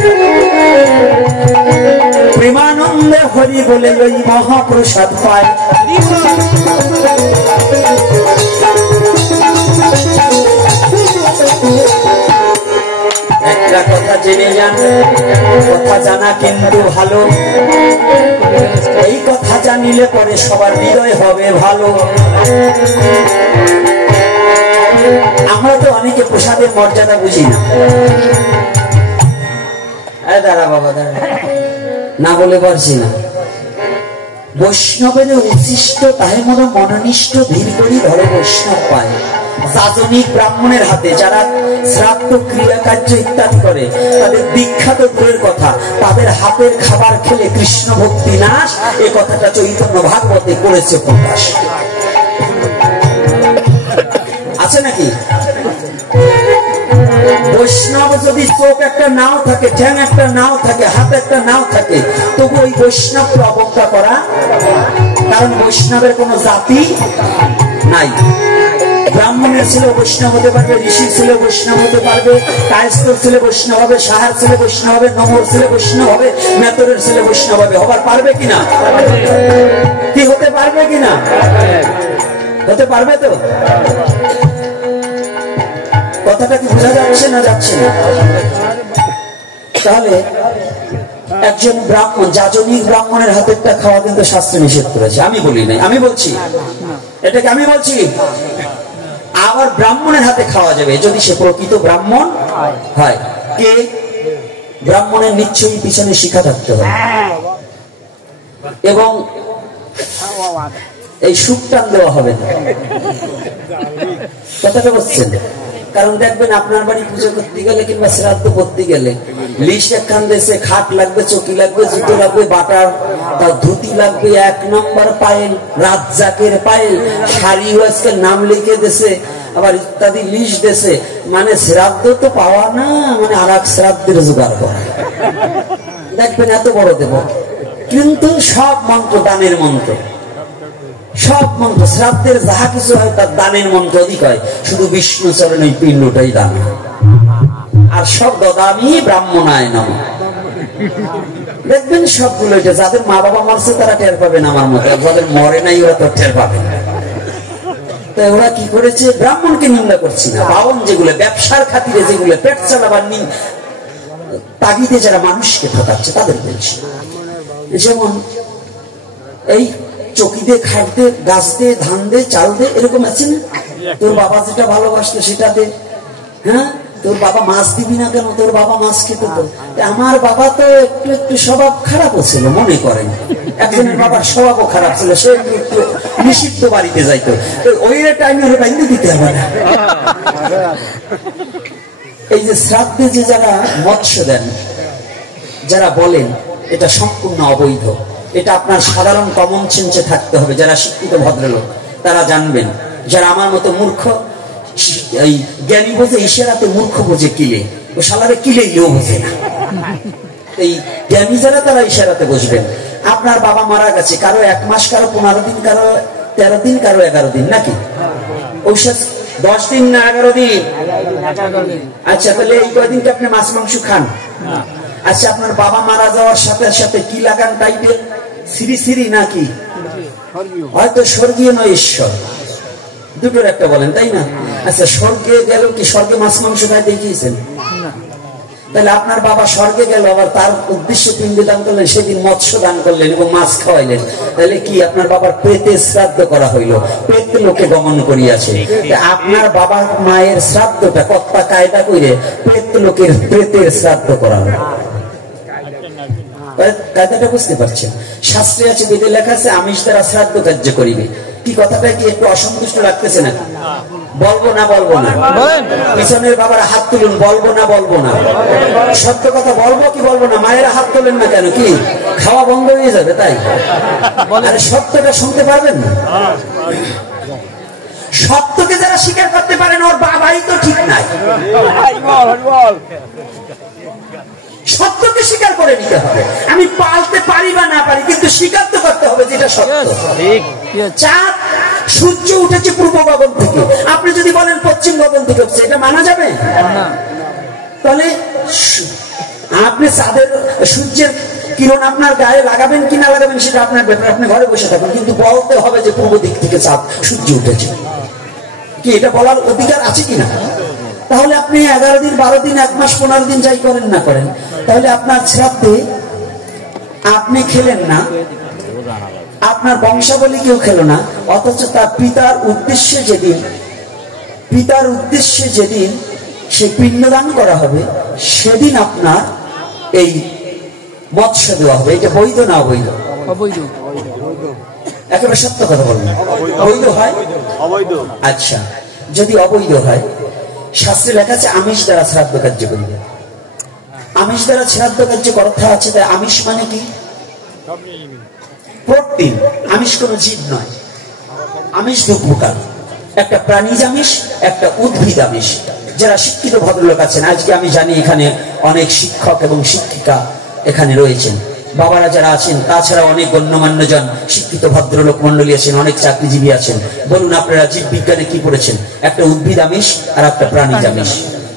প্রেমানন্দে হরি বলে ওই মহাপ্রসাদ পায়। মায়েরা কথা জেনে যান, কথা জানা কিন্তু ভালো। এই কথা জানিলে পরে সবার হৃদয় হবে ভালো। আমরা তো অনেকে প্রসাদের মর্যাদা বুঝি না। দাঁড়া বাবা দাঁড়া, না বলে পারছি না। বৈষ্ণবের উচ্ছিষ্ট তাহে মন মননিষ্ঠ ধীর করি ধরে বৈষ্ণব পায়। যাজনিক ব্রাহ্মণের হাতে যারা শ্রাদ্ধ ক্রিয়া কার্য ইত্যাদি করে, তাদের বিখ্যাত দূরের কথা, তাদের হাতের খাবার খেলে কৃষ্ণ ভক্তি নাশ, এ কথাটা চৈতন্য ভাগবতে করেছে প্রকাশ। আছে নাকি? বৈষ্ণব যদি চোখ একটা নাও থাকে, ঠ্যাং একটা নাও থাকে, হাত একটা নাও থাকে, তবু ওই বৈষ্ণবকে অবজ্ঞা করা, কারণ বৈষ্ণবের কোন জাতি নাই। ব্রাহ্মণের ছেলে বৈষ্ণব হতে পারবে, ঋষির ছেলে বৈষ্ণব হতে পারবে, কায়স্থর ছেলে বৈষ্ণব হবে, সাহার ছেলে বৈষ্ণব হবে, নমর ছেলে বৈষ্ণব হবে, মেতরের ছেলে বৈষ্ণব হবে। হবার পারবে কিনা? কি হতে পারবে কিনা? হতে পারবে তো? কথাটা কি বোঝা যাচ্ছে না যাচ্ছে না? তাহলে একজন ব্রাহ্মণ, যাজনিক ব্রাহ্মণের হাতেরটা খাওয়া কিন্তু শাস্ত্রে নিষেধ করেছে। আমি বলি নাই, আমি বলছি, এটাকে আমি বলছি। আবার ব্রাহ্মণের হাতে খাওয়া যাবে যদি সে প্রকৃত ব্রাহ্মণ হয়। কে? ব্রাহ্মণের নিশ্চয়ই পিছনে শিখা থাকতে হবে, এবং এই সুখ টান দেওয়া হবে না। কথাটা বলছেন? কারণ দেখবেন আপনার বাড়ি পুজো করতে গেলে কিংবা শ্রাদ্ধ করতে গেলে লিস্ট একখান দেশে খাট লাগবে, চকি লাগবে, জুতো লাগবে, বাটার ধুতি লাগবে, 1 নম্বর পায়েল, রাজ্জাকের পায়েল, শাড়ি ওয়াজকে নাম লিখে দেশে, আবার ইত্যাদি লিস্ট দেশে। মানে শ্রাদ্ধ তো পাওয়া না, মানে আর এক শ্রাদ্ধের জোগাড় করা। দেখবেন এত বড় দেব, কিন্তু সব মন্ত্র দানের মন্ত্র, সব মন্ত্র শ্রাদ্ধের যাহা কিছু হয় তার দানের মন্ত্র অধিক হয়। শুধু বিষ্ণু চরণ ওই পিণ্ডটাই দান, আর সব দদামি ব্রাহ্মণায় নম। দেখবেন সবগুলো এটা যাদের মা বাবা মরছে তারা টের পাবে না আমার মতো, যাদের মরে নাই ওরা তো টের পাবে না। তো ওরা কি করেছে? ব্রাহ্মণকে নিন্দা করছি না, বাবন যেগুলো ব্যবসার খাতিরে, যেগুলো পেট চালাবার তাগিদে যারা মানুষকে ঠকাচ্ছে তাদের বলছি। যেমন এই চকি দে, খাট দে, গাছ দে, ধান দে, চাল দে, এরকম আছে না? তোর বাবা যেটা ভালোবাসতো সেটা দে। হ্যাঁ, তোর বাবা মাছ দিবি না কেন? তোর বাবা মাছ খেতে তো। আমার বাবা তো একটু একটু স্বভাব খারাপও ছিল, মনে করেন। একজনের বাবার স্বভাবও খারাপ ছিল, সে একটু একটু নিষিদ্ধ বাড়িতে যাইতো। ওই টাইমে ওরা বাইন্দে দিতে হবে না। এই যে শ্রাদ্ধে যে যারা মৎস্য দেন, যারা বলেন এটা সম্পূর্ণ অবৈধ, এটা আপনার সাধারণ কমন সেন্সে থাকতে হবে। যারা শিক্ষিত ভদ্রলোক তারা জানবেন, যারা আমার মতো মূর্খ, এই জ্ঞানী বোঝে ইশারাতে, মূর্খ বোঝে কিলে, ও শালারে কিলে ইলেও বোঝে না। এই জ্ঞানী যারা তারা ইশারাতে বসবেন। আপনার বাবা মারা গেছে, কারো 1 মাস, কারো 15 দিন, কারো 13 দিন, কারো 11 দিন, নাকি? ঔষধ 10 দিন না 11 দিন? আচ্ছা, তাহলে এই কয়দিনকে আপনি মাছ মাংস খান? আচ্ছা, আপনার বাবা মারা যাওয়ার সাথে সাথে কি লাগান টাইপের? শ্রী শ্রী নাকি? হয়তো স্বর্গীয় নয় ঈশ্বর, দুটোর একটা বলেন, তাই না? আচ্ছা, স্বর্গে গেল কি স্বর্গে মাছ মাংস খায় দেখিয়েছেন? তাহলে আপনার বাবা স্বর্গে গেল, আবার তার উদ্দেশ্য পিণ্ড দান করলেন, সেদিন মৎস্য দান করলেন এবং মাছ খাওয়াইলেন। তাহলে কি আপনার বাবার প্রেতের শ্রাদ্ধ করা হইল? প্রেত লোকে গমন করিয়াছে। আপনার বাবার মায়ের শ্রাদ্ধটা কত্তা কায়দা করে প্রেত লোকের প্রেতের শ্রাদ্ধ করা হলো। কায়দাটা বুঝতে পারছেন? শাস্ত্রে আছে, বেদে লেখা আছে, আমিষ দ্বারা শ্রাদ্ধ কার্য করিবে। কি কথাটা কি একটু অসন্তুষ্ট লাগতেছে নাকি? বলবো না বলবো না? পিছনের বাবার হাত তুলুন, বলবো না বলবো না? সত্য কথা বলবো কি বলবো না? মায়েরা হাত তোলেন না কেন? কি খাওয়া বন্ধ হয়ে যাবে তাই? আরে সত্যটা শুনতে পারবেন না? সত্যকে যারা স্বীকার করতে পারেন, ওর বাবাই তো ঠিক নাই। সত্যকে স্বীকার করে নিতে হবে। আমি পাল্টে পারি বা না পারি, কিন্তু স্বীকার তো করতে হবে যেটা সত্য। চাঁদ, সূর্য উঠেছে পূর্ব গগন থেকে, আপনি যদি বলেন পশ্চিম গগন থেকে উঠছে, এটা মানা যাবে? তাহলে আপনি চাঁদের, সূর্যের কিরণ আপনার গায়ে লাগাবেন কি না লাগাবেন সেটা আপনার ব্যাপার, আপনি ঘরে বসে থাকুন, কিন্তু বলতে হবে যে পূর্ব দিক থেকে চাঁদ, সূর্য উঠেছে। কি এটা বলার অধিকার আছে কিনা? তাহলে আপনি 11 দিন 12 দিন 1 মাস 15 দিন যাই করেন না করেন, তাহলে আপনার শ্রাদ্ধে আপনি খেলেন না, আপনার বংশাবলী কেউ খেলো না, অথচ তার পিতার উদ্দেশ্যে যেদিন সেই পিণ্ডদান করা হবে সেদিন আপনার এই মৎস্য দেওয়া হবে। এটা বৈধ না অবৈধ? অবৈধ। একেবারে সত্য কথা বলবেন, অবৈধ হয়? অবৈধ। আচ্ছা, যদি অবৈধ হয়, শাস্ত্রে লেখা আছে আমিষ দ্বারা শ্রাদ্ধ কার্য করিবে। আমিষ দ্বারা শ্রাদ্ধ কার্য কথা আছে। তাই আমিষ মানে কি? প্রোটিন। আমিষ কোন জীব নয়, আমিষ দু প্রকার, একটা প্রাণীজ আমিষ, একটা উদ্ভিদ আমিষ। যারা শিক্ষিত ভদ্রলোক আছেন, আজকে আমি জানি এখানে অনেক শিক্ষক এবং শিক্ষিকা এখানে রয়েছেন, বাবারা যারা আছেন, তাছাড়া অনেক গণ্যমান্য জন শিক্ষিত ভদ্রলোক মন্ডলী আছেন, অনেক চাকরিজীবী আছেন। বলুন আপনারা জীব বিজ্ঞানে কি পড়েছেন? একটা উদ্ভিদ আমিষ আর একটা প্রাণীজ আমিষ।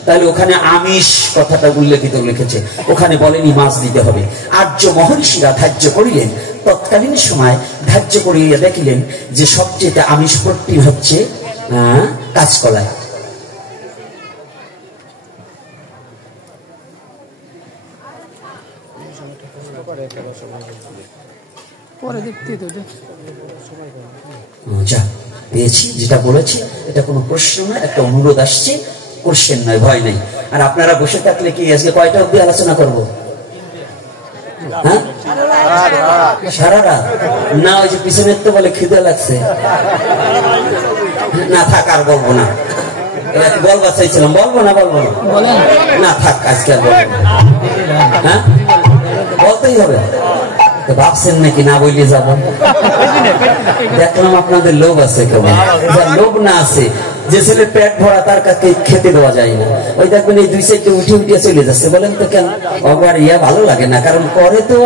তাহলে ওখানে আমিষ কথাটা উল্লেখিত লিখেছে, ওখানে বলেনি মাছ দিতে হবে। আর্য মহর্ষিরা ধার্য করিলেন, তৎকালীন সময় ধার্য করিয়া দেখিলেন যে সবচেয়ে আমিষ প্রোটিন হচ্ছে কাঁচকলায়। পেয়েছি যেটা বলেছি, এটা কোনো প্রশ্ন নয়, একটা অনুরোধ আসছে, কোশ্চেন নয়, ভয় নেই। আর আপনারা বসে থাকলে কি আজকে কয়টা অব্দি আলোচনা করবো? হ্যাঁ, সারা রাত না? ওই যে পিছনের তো বলে খিদে লাগছে না, থাক আর বলবো না। বলবা চাইছিলাম, বলবো না না, থাক আজকে আর বলবো। হ্যাঁ, বলতেই হবে। ভাবছেন নাকি না বইলে যাবো? দেখলাম আপনাদের লোভ আছে, কেমন লোভ না আছে। যে ছেলে পেট ভরা তার কাছে খেতে দেওয়া যায় না, ওই দেখবেন এই 2 সাইডে উঠে উঠে চলে যাচ্ছে। বলেন তো কেন? অবার ইয়া ভালো লাগে না, কারণ করে তো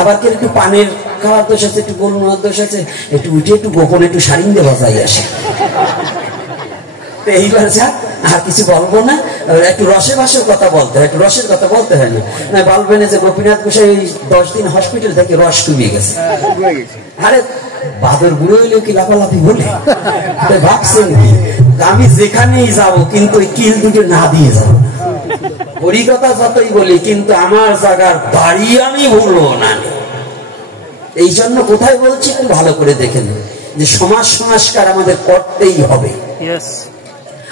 আবার কেউ একটু পানের খাওয়ার দোষ আছে, একটু গোল নেওয়ার দোষ আছে, একটু উঠে একটু গোপনে একটু সারিং দিয়ে বসাই আসে। এইবার যা আর কিছু বলবো না, একটু রসে ভাষের কথা বলতে হয়, একটু রসের কথা বলতে হয় না। বলবেন যে গোপীনাথ গোসাই 10 দিন হসপিটাল থেকে রস কমিয়ে গেছে। আরে বাদর বুড়ো হইলেও কি লাফালাফি বলে? ভাবছেন কি আমি যেখানেই যাবো কিন্তু ওই কিল দুটো না দিয়ে যাবো? হরিকথা যতই বলি, কিন্তু আমার জায়গার বাড়ি আমি ভুলবো না। এই জন্য কোথায় বলছি খুব ভালো করে দেখে নিন যে সমাজ সংস্কার আমাদের করতেই হবে।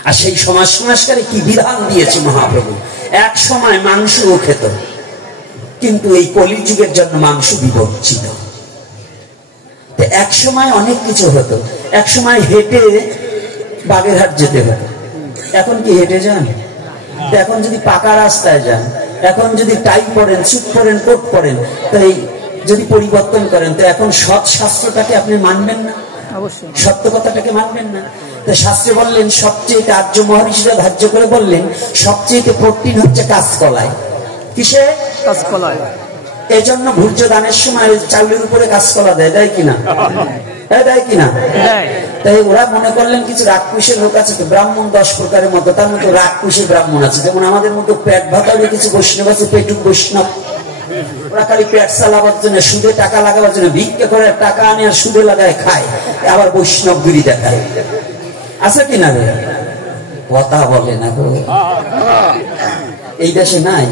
আর সেই সমাজ সংস্কারে কি বিধান দিয়েছে মহাপ্রভু? এক সময় মাংসও খেত, কিন্তু এই কলিযুগের জন্য মাংস বিবর্জিত। এক সময় অনেক কিছু হতো, এক সময় হেঁটে বাগেরহাট যেতে হতো, এখন কি হেঁটে যান? এখন যদি পাকা রাস্তায় যান, এখন যদি টাই পরেন, স্যুট পরেন, কোট পরেন, তাই যদি পরিবর্তন করেন, তো এখন সৎ শাস্ত্রটাকে আপনি মানবেন না, সত্য কথাটাকে মানবেন না। তো শাস্ত্রে বললেন সবচেয়ে, আর্য মহর্ষিরা ধার্য করে বললেন সবচেয়ে প্রোটিন হচ্ছে কাঁচকলায়। কিসে? কাঁচকলায়। এই জন্য ভূর্য দানের সময় চাউলের উপরে কাঁচকলা দেয়, দেয় কিনা? দেয় কিনা? তাই ওরা মনে করলেন কিছু রাক্ষসের লোক আছে তো, ব্রাহ্মণ 10 প্রকারের মতো, তার মধ্যে রাক্ষসী ব্রাহ্মণ আছে। যেমন আমাদের মতো পেট ভাতালে কিছু বৈষ্ণব আছে, পেটুক বৈষ্ণব। ওরা খালি পেট চালাবার জন্য, সুদে টাকা লাগাবার জন্য ভিক্ষা করে টাকা আনে আর সুদে লাগায় খায়, আবার বৈষ্ণবগিরি দেখায়। আছে কিনা? কথা বলে না গো, এই দেশে নাই?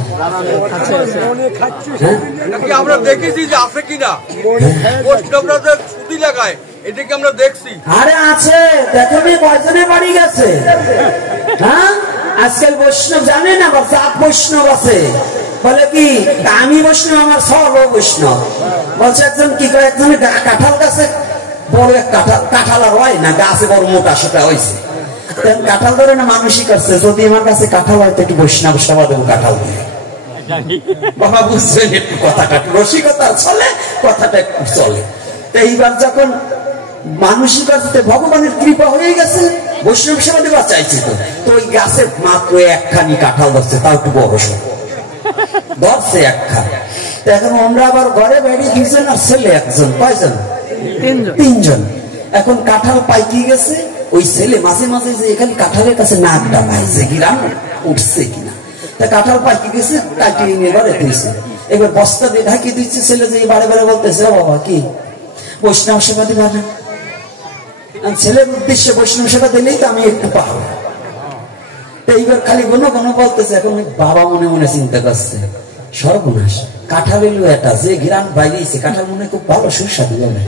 আমরা দেখেছি যে আছে কিনা, বৈষ্ণবরা যে সুদি লাগায়, এটা কি আমরা দেখছি? আরে আছে, দেখেন কয়জনের বাড়ি গেছে। হ্যাঁ, আজকাল বৈষ্ণব জানেন, আবার জাত বৈষ্ণব আছে। বলে কি আমি বৈষ্ণব, আমার সব বৈষ্ণব। বলছে একজন কি করে, একজনের কাঁঠাল গাছে বড় এক কাঁঠাল আর হয় না, গাছে বড় মোটা সেটা হয়েছে, কাঁঠাল ধরে না মানুষই করছে, যদি আমার কাছে কাঁঠাল হয় তো একটু বৈষ্ণব সভা দেবো কাঁঠাল দিয়ে। বাবা বুঝছেন একটু কথাটা, রসিকতা চলে, কথাটা একটু চলে। তো এইবার যখন মানুষই করছে, ভগবানের কৃপা হয়ে গেছে, বৈষ্ণব সেবা দেওয়া চাইছে তো ওই গাছে মাত্র একখানি কাঁঠাল ধরছে, তাও একটু বড় ধরছে একখানি। তো এখন আমরা আবার ঘরে বাইরে 2 জন আর ছেলে 1 জন, কয়জন? 3 জন। এখন কাঁঠাল পাইকি গেছে, ওই ছেলে মাঝে মাঝে যে এখানে কাঁঠালের কাছে নাকটা পাইছে কিরাম উঠছে কিনা, তা কাঁঠাল পাইকি গেছে, কাটিয়ে নিয়ে ঘরে দিয়েছে। এবার বস্তা দিয়ে ঢাকিয়ে দিচ্ছে। ছেলে যে বারে বারে বলতেছে, ও বাবা কি বৈষ্ণব সেবা দিবা না? ছেলের উদ্দেশ্যে বৈষ্ণব সেবা দিলেই তো আমি একটু পাবো। এইবার খালি কোনো বলতেছে, এখন বাবা মনে মনে চিন্তা করছে সর্বনাশ, কাঁঠাল এলো এটা যে ঘিরান বাইরেছে, কাঁঠাল মনে খুব ভালো সুস্বাদু হবে,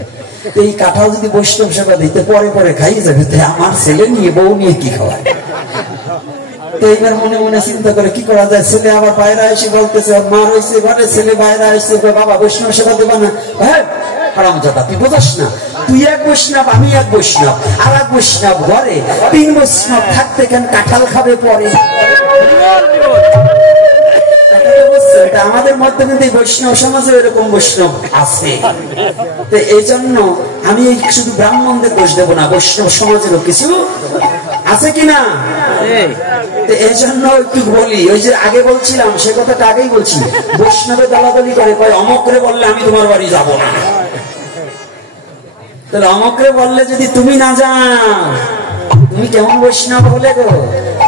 এই কাঁঠাল যদি বৈষ্ণব সেবা দিতে পরে পরে খাই যাবে, আমার ছেলে নিয়ে বউ নিয়ে কি খাওয়ায়। এইবার মনে মনে চিন্তা করে কি করা যায়। ছেলে আবার বাইরে এসে বলতেছে, ওর মা রয়েছে ঘরে, ছেলে বাইরে আসছে, বাবা বৈষ্ণব সেবা দেবা না? হ্যাঁ হারামজাদা, তুই বোঝাস না, তুই এক বৈষ্ণব আমি এক বৈষ্ণব, আর এক বৈষ্ণব ঘরে, 3 বৈষ্ণব থাকতে কেন কাঁঠাল খাবে পরে? আমাদের মধ্যে কিন্তু বৈষ্ণব সমাজে এরকম বৈষ্ণব আছে। এই জন্য আমি শুধু ব্রাহ্মণদের দোষ দেবো না, বৈষ্ণব সমাজেরও কিছু আছে কিনা। এই জন্য একটু বলি, ওই যে আগে বলছিলাম সে কথাটা আগেই বলছি, বৈষ্ণবে দলাদলি করে কয় অমকরে বললে আমি তোমার বাড়ি যাব না। তাহলে অমকরে বললে যদি তুমি না যাও, তুমি কেমন বৈষ্ণব হলে গো?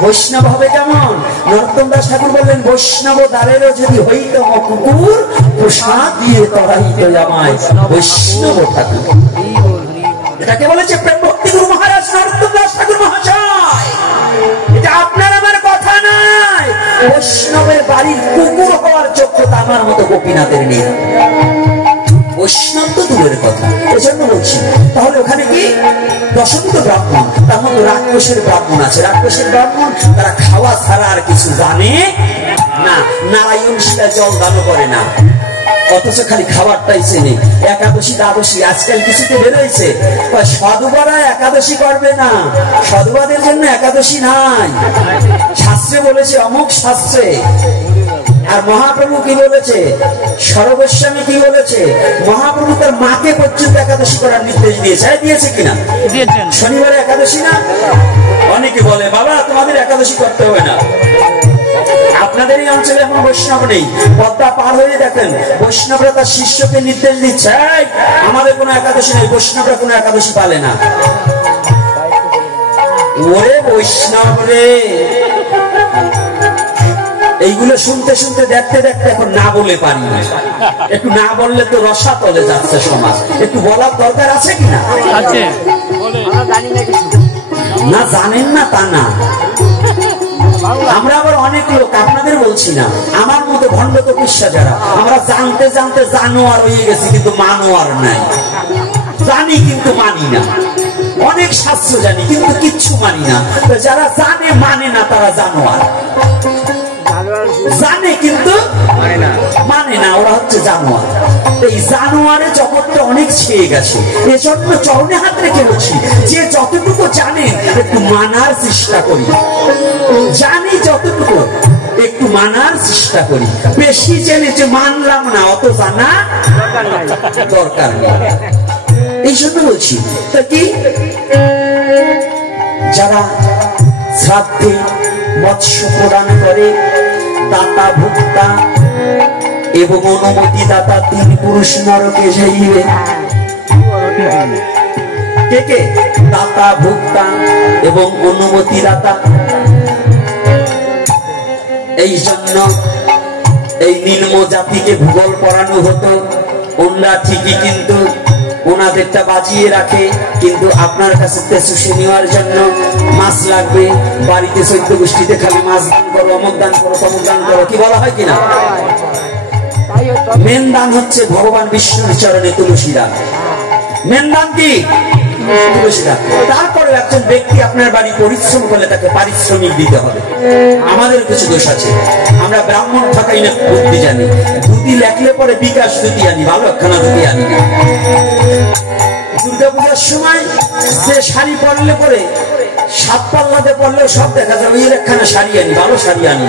বৈষ্ণব হবে কেমন? নরোত্তম দাস ঠাকুর বললেন, বৈষ্ণব দ্বারেরও যদি হইত কুকুর, প্রসাদ দিয়ে তরাইত আমায় বৈষ্ণব ঠাকুর। এটাকে বলেছে প্রেম ভক্তি গুরু মহারাজ নরোত্তম দাস ঠাকুর মহাশয়। এটা আপনার আমার কথা নয়, বৈষ্ণবের বাড়ির কুকুর হওয়ার যোগ্যতা আমার মতো গোপীনাথের নেই। বৈষ্ণব তো দূরের কথা, এজন্য বলছি। তাহলে ওখানে কি দশমিত ব্রাহ্মণ, তার মধ্যে রাক্ষসের ব্রাহ্মণ আছে। রাক্ষসের ব্রাহ্মণ তারা খাওয়া ছাড়া আর কিছু জানে না, নারায়ণ শিলা জল দান করে না, অথচ খালি খাবারটাই চেনে। একাদশী দ্বাদশী আজকাল কিছুতে বেরোয়েছে, সদুবারা একাদশী করবে না, সদুবাদের জন্য একাদশী নাই। শাস্ত্রে বলেছে, অমুক শাস্ত্রে। আর মহাপ্রভু কি বলেছে, সর্বস্বামী কি বলেছে, মহাপ্রভু তার মাকে পর্যন্ত একাদশী করার নির্দেশ দিয়েছে। দিয়েছে কিনা? শনিবারে একাদশী না? অনেকে বলে বাবা তোমাদের একাদশী করতে হবে না। আপনাদের এই অঞ্চলে এমন বৈষ্ণব নেই, পদ্মা পার হয়ে দেখেন বৈষ্ণবরা তার শিষ্যকে নির্দেশ দিচ্ছে, আমাদের কোনো একাদশী নেই, বৈষ্ণবরা কোনো একাদশী পালে না। ওরে বৈষ্ণব রে, এইগুলো শুনতে শুনতে দেখতে দেখতে এখন না বলে পারি না। একটু না বললে তো রসা তলে যাচ্ছে সমাজ, একটু বলার দরকার আছে কিনা? না জানেন না তা না, আমরা আবার অনেক লোক, আপনাদের বলছি না, আমার মতো ভণ্ড তপস্যা যারা, আমরা জানতে জানতে জানোয়ার হয়ে গেছি, কিন্তু মানোয়ার নাই। জানি কিন্তু মানি না, অনেক শাস্ত্র জানি কিন্তু কিচ্ছু মানি না। যারা জানে মানে না তারা জানোয়ার, জানে কিন্তু মানে না, ওরা হচ্ছে জানোয়ার। এই জানোয়ারে জগৎটা অনেক ছেয়ে গেছে। এজন্য চরণে হাত রেখে বলছি, যে যতটুকু জানেন একটু মানার চেষ্টা করি, জানি যতটুকু একটু মানার চেষ্টা করি। বেশি জেনে যে মানলাম না, অত জানা দরকার নেই। এই জন্য বলছি, তা কি যারা শ্রাদ্ধে মৎস্য প্রদান করে, দাতা ভোক্তা এবং অনুমতি দাতা 3 পুরুষ নরকে যাইবে। কে কে? দাতা ভোক্তা এবং অনুমতি দাতা। এই জন্য এই নিম্ন জাতিকে ভূগোল পড়ানো হতো, ওনারা ঠিকই কিন্তু ওনাদেরটা বাজিয়ে রাখে, কিন্তু আপনার কাছে শুষে নেওয়ার জন্য মাছ লাগবে। বাড়িতে 14 গোষ্ঠীতে খালি মাছ দান করো, অমুক দান করো, তমুক দান করো, কি বলা হয় কিনা? মেন দান হচ্ছে ভগবান বিষ্ণুর চরণে তুলসী দান। মেন দান কি? তুলসী দান। তারপরে একজন ব্যক্তি আপনার বাড়ি পরিশ্রম করলে তাকে পারিশ্রমিক দিতে হবে। আমাদের কিছু দোষ আছে, আমরা ব্রাহ্মণ থাকাই না বুদ্ধি জানি, দুটি লেখলে পরে বিকাশ দুটি আনি, ভালো একখানা দুটি আনি না। দুর্গা পূজার সময় যে শাড়ি পরলে পরে 7 পাল্লাতে পরলেও সব দেখা যাবে, ওই একখানা শাড়ি আনি, ভালো শাড়ি আনি।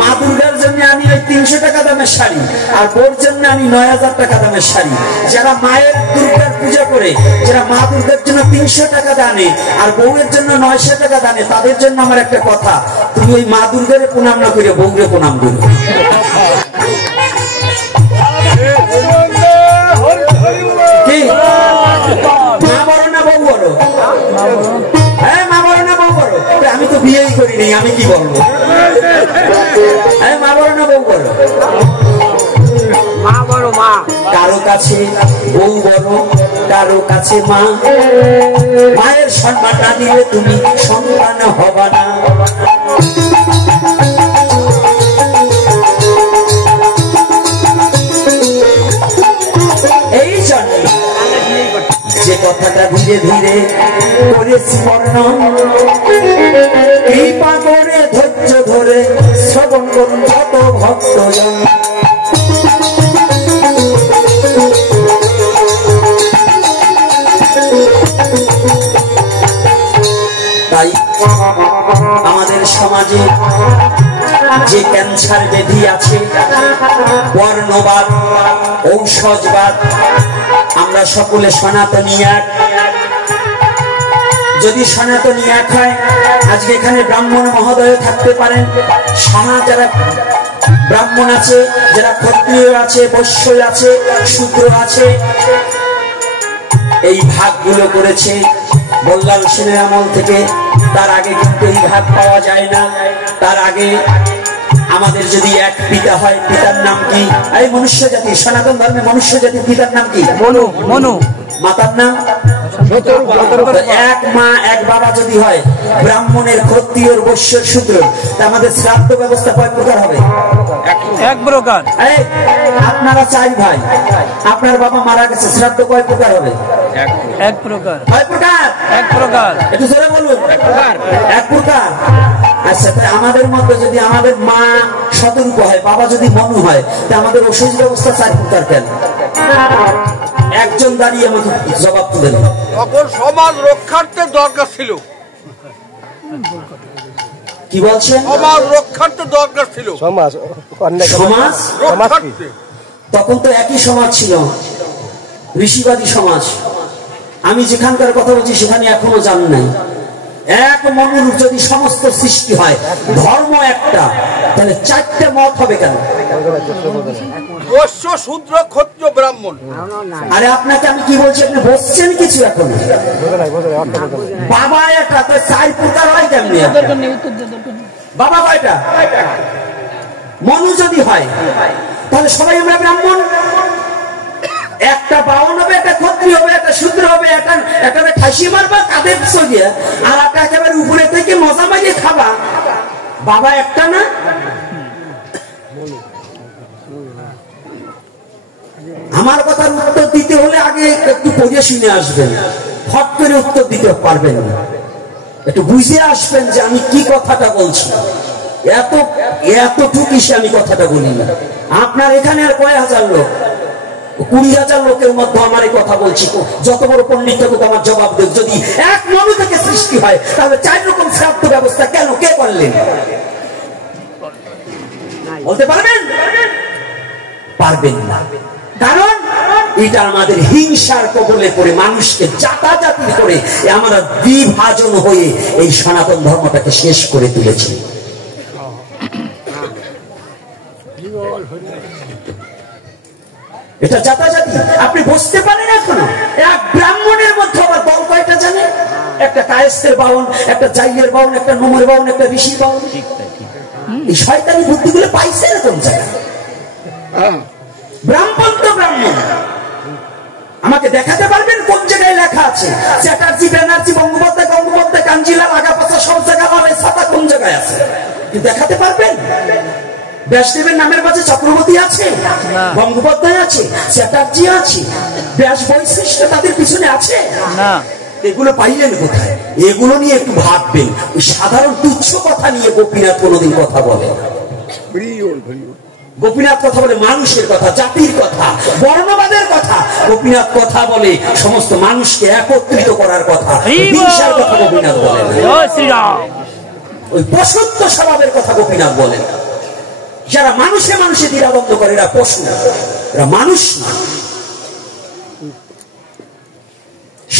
মা দুর্গার জন্য আনি ওই 300 টাকা দামের শাড়ি, আর বোর জন্য আনি 9000 টাকা দামের শাড়ি। যারা মায়ের দুর্গার পূজা করে, যারা মা দুর্গার জন্য 300 টাকা দানে আর বউয়ের জন্য 900 টাকা দানে, তাদের জন্য আমার একটা কথা, তুমি ওই মা দুর্গারে প্রণাম না করে বউরে প্রণাম করবে। মা বড় না বউ বড়? হ্যাঁ মা বড় না বউ বড়? আমি তো বিয়েই করি নি, আমি কি বলবো? মা বড় না বউ বড়? মা বড়। মা কারো কাছে বউ বড়, কারো কাছে মা, মায়ের সম্মান না দিলে তুমি সন্তান হবা না। এই জন্য যে কথাটা ধীরে ধীরে করেছি বর্ণন, কৃপা করে ধৈর্য ধরে শ্রবণ করুন যত ভক্তজন। তাই আমাদের সমাজে যে ক্যান্সার ব্যাধি আছে, বর্ণবাদ, ঔষধবাদ, আমরা সকলে সনাতনী এক। যদি সনাতনী এক হয়, আজকে এখানে ব্রাহ্মণ মহোদয় থাকতে পারেন, যারা ব্রাহ্মণ আছে, যারা ক্ষত্রিয় আছে, বৈশ্য আছে, শূদ্র আছে, এই ভাগগুলো করেছে বল্লাল সেনের আমল থেকে। তার আগে কিন্তু এই ভাগ পাওয়া যায় না। তার আগে আমাদের যদি এক পিতা হয়, পিতার নাম কি? এই মনুষ্য জাতি, সনাতন ধর্মে মনুষ্য জাতির পিতার নাম কি? মনু। মনু। মাতার নাম এক মা এক বাবা যদি হয়, ব্রাহ্মণের, ক্ষত্রিয়র, বৈশ্যর, শূদ্র, তা আমাদের শ্রাদ্ধ ব্যবস্থা কয় প্রকার হবে? এক প্রকার। আপনারা 4 ভাই, আপনার বাবা মারা গেছে, শ্রাদ্ধ কয় প্রকার হবে? এক প্রকার। কয় প্রকার? এক প্রকার। একটু জোরে বলুন। এক প্রকার। আচ্ছা, তাই আমাদের মধ্যে যদি আমাদের মা শতরূপ হয়, বাবা যদি মনু হয়, তা আমাদের ওষুধ ব্যবস্থা 4 প্রকার কেন? একজন দাঁড়িয়ে আমাকে জবাব তুলেন। তখন সমাজ রক্ষার্থের দরকার ছিল। কি বলছেন? সমাজ রক্ষার্থের দরকার ছিল। সমাজ রক্ষার্থে তখন তো একই সমাজ ছিল, ঋষিবাদী সমাজ। আমি যেখানকার কথা বলছি সেখানে এখনো জান নাই। এক মনুর যদি সমস্ত সৃষ্টি হয়, ধর্ম একটা, তাহলে 4টে মত হবে কেন? বৈশ্য, শূদ্র, ক্ষত্রিয়, ব্রাহ্মণ। আরে আপনাকে আমি কি বলছি, আপনি বসছেন কিছু এখন? বাবা একটা, তো 4 প্রকার হয় কেমনি? বাবা কয়টা? মনু যদি হয় তাহলে সবাই আমরা ব্রাহ্মণ। একটা বাউন হবে, একটা ক্ষত্রিয় হবে, একটা শূদ্র হবে, একটা ঠাসি মারবা কাঁধে সরিয়ে, আর একটা একেবারে উপরে থেকে মজা মারিয়ে খাবা। বাবা একটা না? আমার কথার উত্তর দিতে হলে আগে একটু পড়ে শুনে আসবেন, ফট করে উত্তর দিতে পারবেন না। একটু বুঝে আসবেন যে আমি কি কথাটা বলছি। এতটুকু আমি কথাটা বলি না। আপনার এখানে আর কয় হাজার লোক, 20,000 লোকের মধ্যে আমার এই কথা বলছি। যত বড় পণ্ডিত হোক আমার জবাব দেব। যদি এক মনু থেকে সৃষ্টি হয়, তাহলে 4 রকম শ্রাদ্ধ ব্যবস্থা কেন, কে করলেন? বলতে পারবেন? পারবেন না। কারণ এটা আমাদের হিংসার কবলে পড়ে মানুষকে জাতাজাতি করে আমরা বিভাজন হয়ে এই সনাতন ধর্মটাকে শেষ করে তুলেছি। এটা জাতাজাতি। আপনি বুঝতে পারেন এখনো? এক ব্রাহ্মণের মধ্যে আবার দল কয়টা জানেন? একটা কায়েস্তের বাউন, একটা জাইয়ের বাউন, একটা নোমের বাউন, একটা ঋষি বাউন। এই শয়তানি বুদ্ধিগুলো পাইছে এরকম জায়গায়। ব্রাহ্মণ তো ব্রাহ্মণ। আমাকে দেখাতে পারবেন কোন জায়গায় লেখা আছে? চ্যাটার্জি, ব্যানার্জি, বঙ্গোপাধ্যায়, গঙ্গোপাধ্যায়, কাঞ্জিলাল, আগাপাশা সব জায়গায় ছাতা কোন জায়গায় আছে? দেখাতে পারবেন? ব্যাসদেবের নামের মাঝে চক্রবর্তী আছে, গঙ্গোপাধ্যায় আছে, চ্যাটার্জি আছে, ব্যাস বৈশিষ্ট্য তাদের পিছনে আছে না। এগুলো পাইলেন কোথায়? এগুলো নিয়ে একটু ভাববেন। ওই সাধারণ তুচ্ছ কথা নিয়ে গোপীনাথ কোনোদিন কথা বলে। গোপীনাথ কথা বলে মানুষের কথা, জাতির কথা, বর্ণবাদের কথা। গোপীনাথ কথা বলে সমস্ত মানুষকে একত্রিত করার কথা, হিংসার কথা গোপীনাথ বলেন। ওই পশুত্ব স্বভাবের কথা গোপীনাথ বলেন। যারা মানুষে মানুষে দ্বিধাবন্ধ করে এরা পশু, এরা মানুষ না।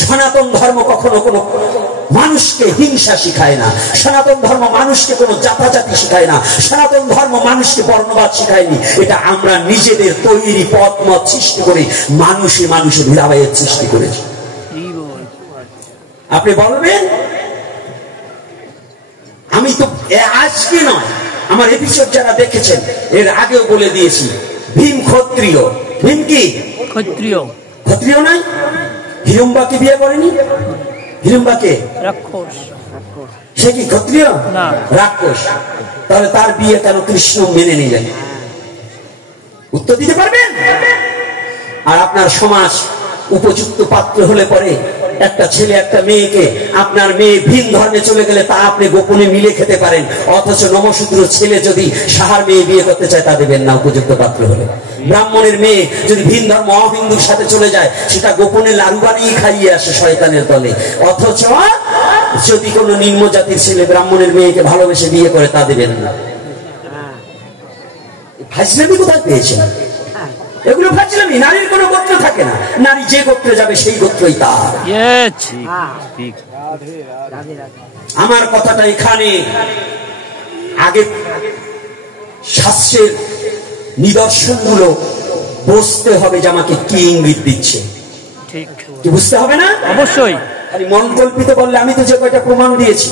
সনাতন ধর্ম কখনো কোনো মানুষকে হিংসা শিখায় না। সনাতন ধর্ম মানুষকে কোনো জাতাজাতি শিখায় না। সনাতন ধর্ম মানুষকে বর্ণবাদ শিখায়নি। এটা আমরা নিজেদের তৈরি পথ মত সৃষ্টি করে মানুষে মানুষে ভিড়াবাইয়ের সৃষ্টি করেছি। আপনি বলবেন আমি তো আজকে নয়, আমার এপিসোড যারা দেখেছেন এর আগেও বলে দিয়েছি, ভীম ক্ষত্রিয়। ভীম কি ক্ষত্রিয়? ক্ষত্রিয় নাই? হিড়িম্বাকে বিয়ে করেনি? হিড়িম্বাকে রাক্ষস, সে কি ক্ষত্রিয় না, রাক্ষস। তাহলে তার বিয়ে কেন কৃষ্ণ মেনে নিলেন? উত্তর দিতে পারবেন? আর আপনার সমাজ উপযুক্ত পাত্র হলে পরে একটা ছেলে একটা মেয়েকে, আপনার মেয়ে ভিন ধর্মে চলে গেলে তা আপনি গোপনে মিলে খেতে পারেন, অথচ নমশূদ্র ছেলে যদি সাহার মেয়ে বিয়ে করতে চায় তা দেবেন না উপযুক্ত পাত্র হলে। ব্রাহ্মণের মেয়ে যদি ভিন ধর্ম অহিন্দুর সাথে চলে যায় সেটা গোপনে লাড়ু বানিয়ে খাইয়ে আসে শয়তানের দলে, অথচ যদি কোনো নিম্ন জাতির ছেলে ব্রাহ্মণের মেয়েকে ভালোবেসে বিয়ে করে তা দেবেন না। ফাজলামি কোথায় পেয়েছেন? এগুলো ফাজলামি। নারীর কোনো গোত্র থাকে না, নারী যে গোত্রে যাবে সেই গোত্রই তার। আমার কথাটা এখানে আগে শাস্ত্রের নিদর্শনগুলো বুঝতে হবে যে আমাকে কি ইঙ্গিত দিচ্ছে, কি বুঝতে হবে না? অবশ্যই। খালি মন কল্পিত বললে, আমি তো যে কয়টা প্রমাণ দিয়েছি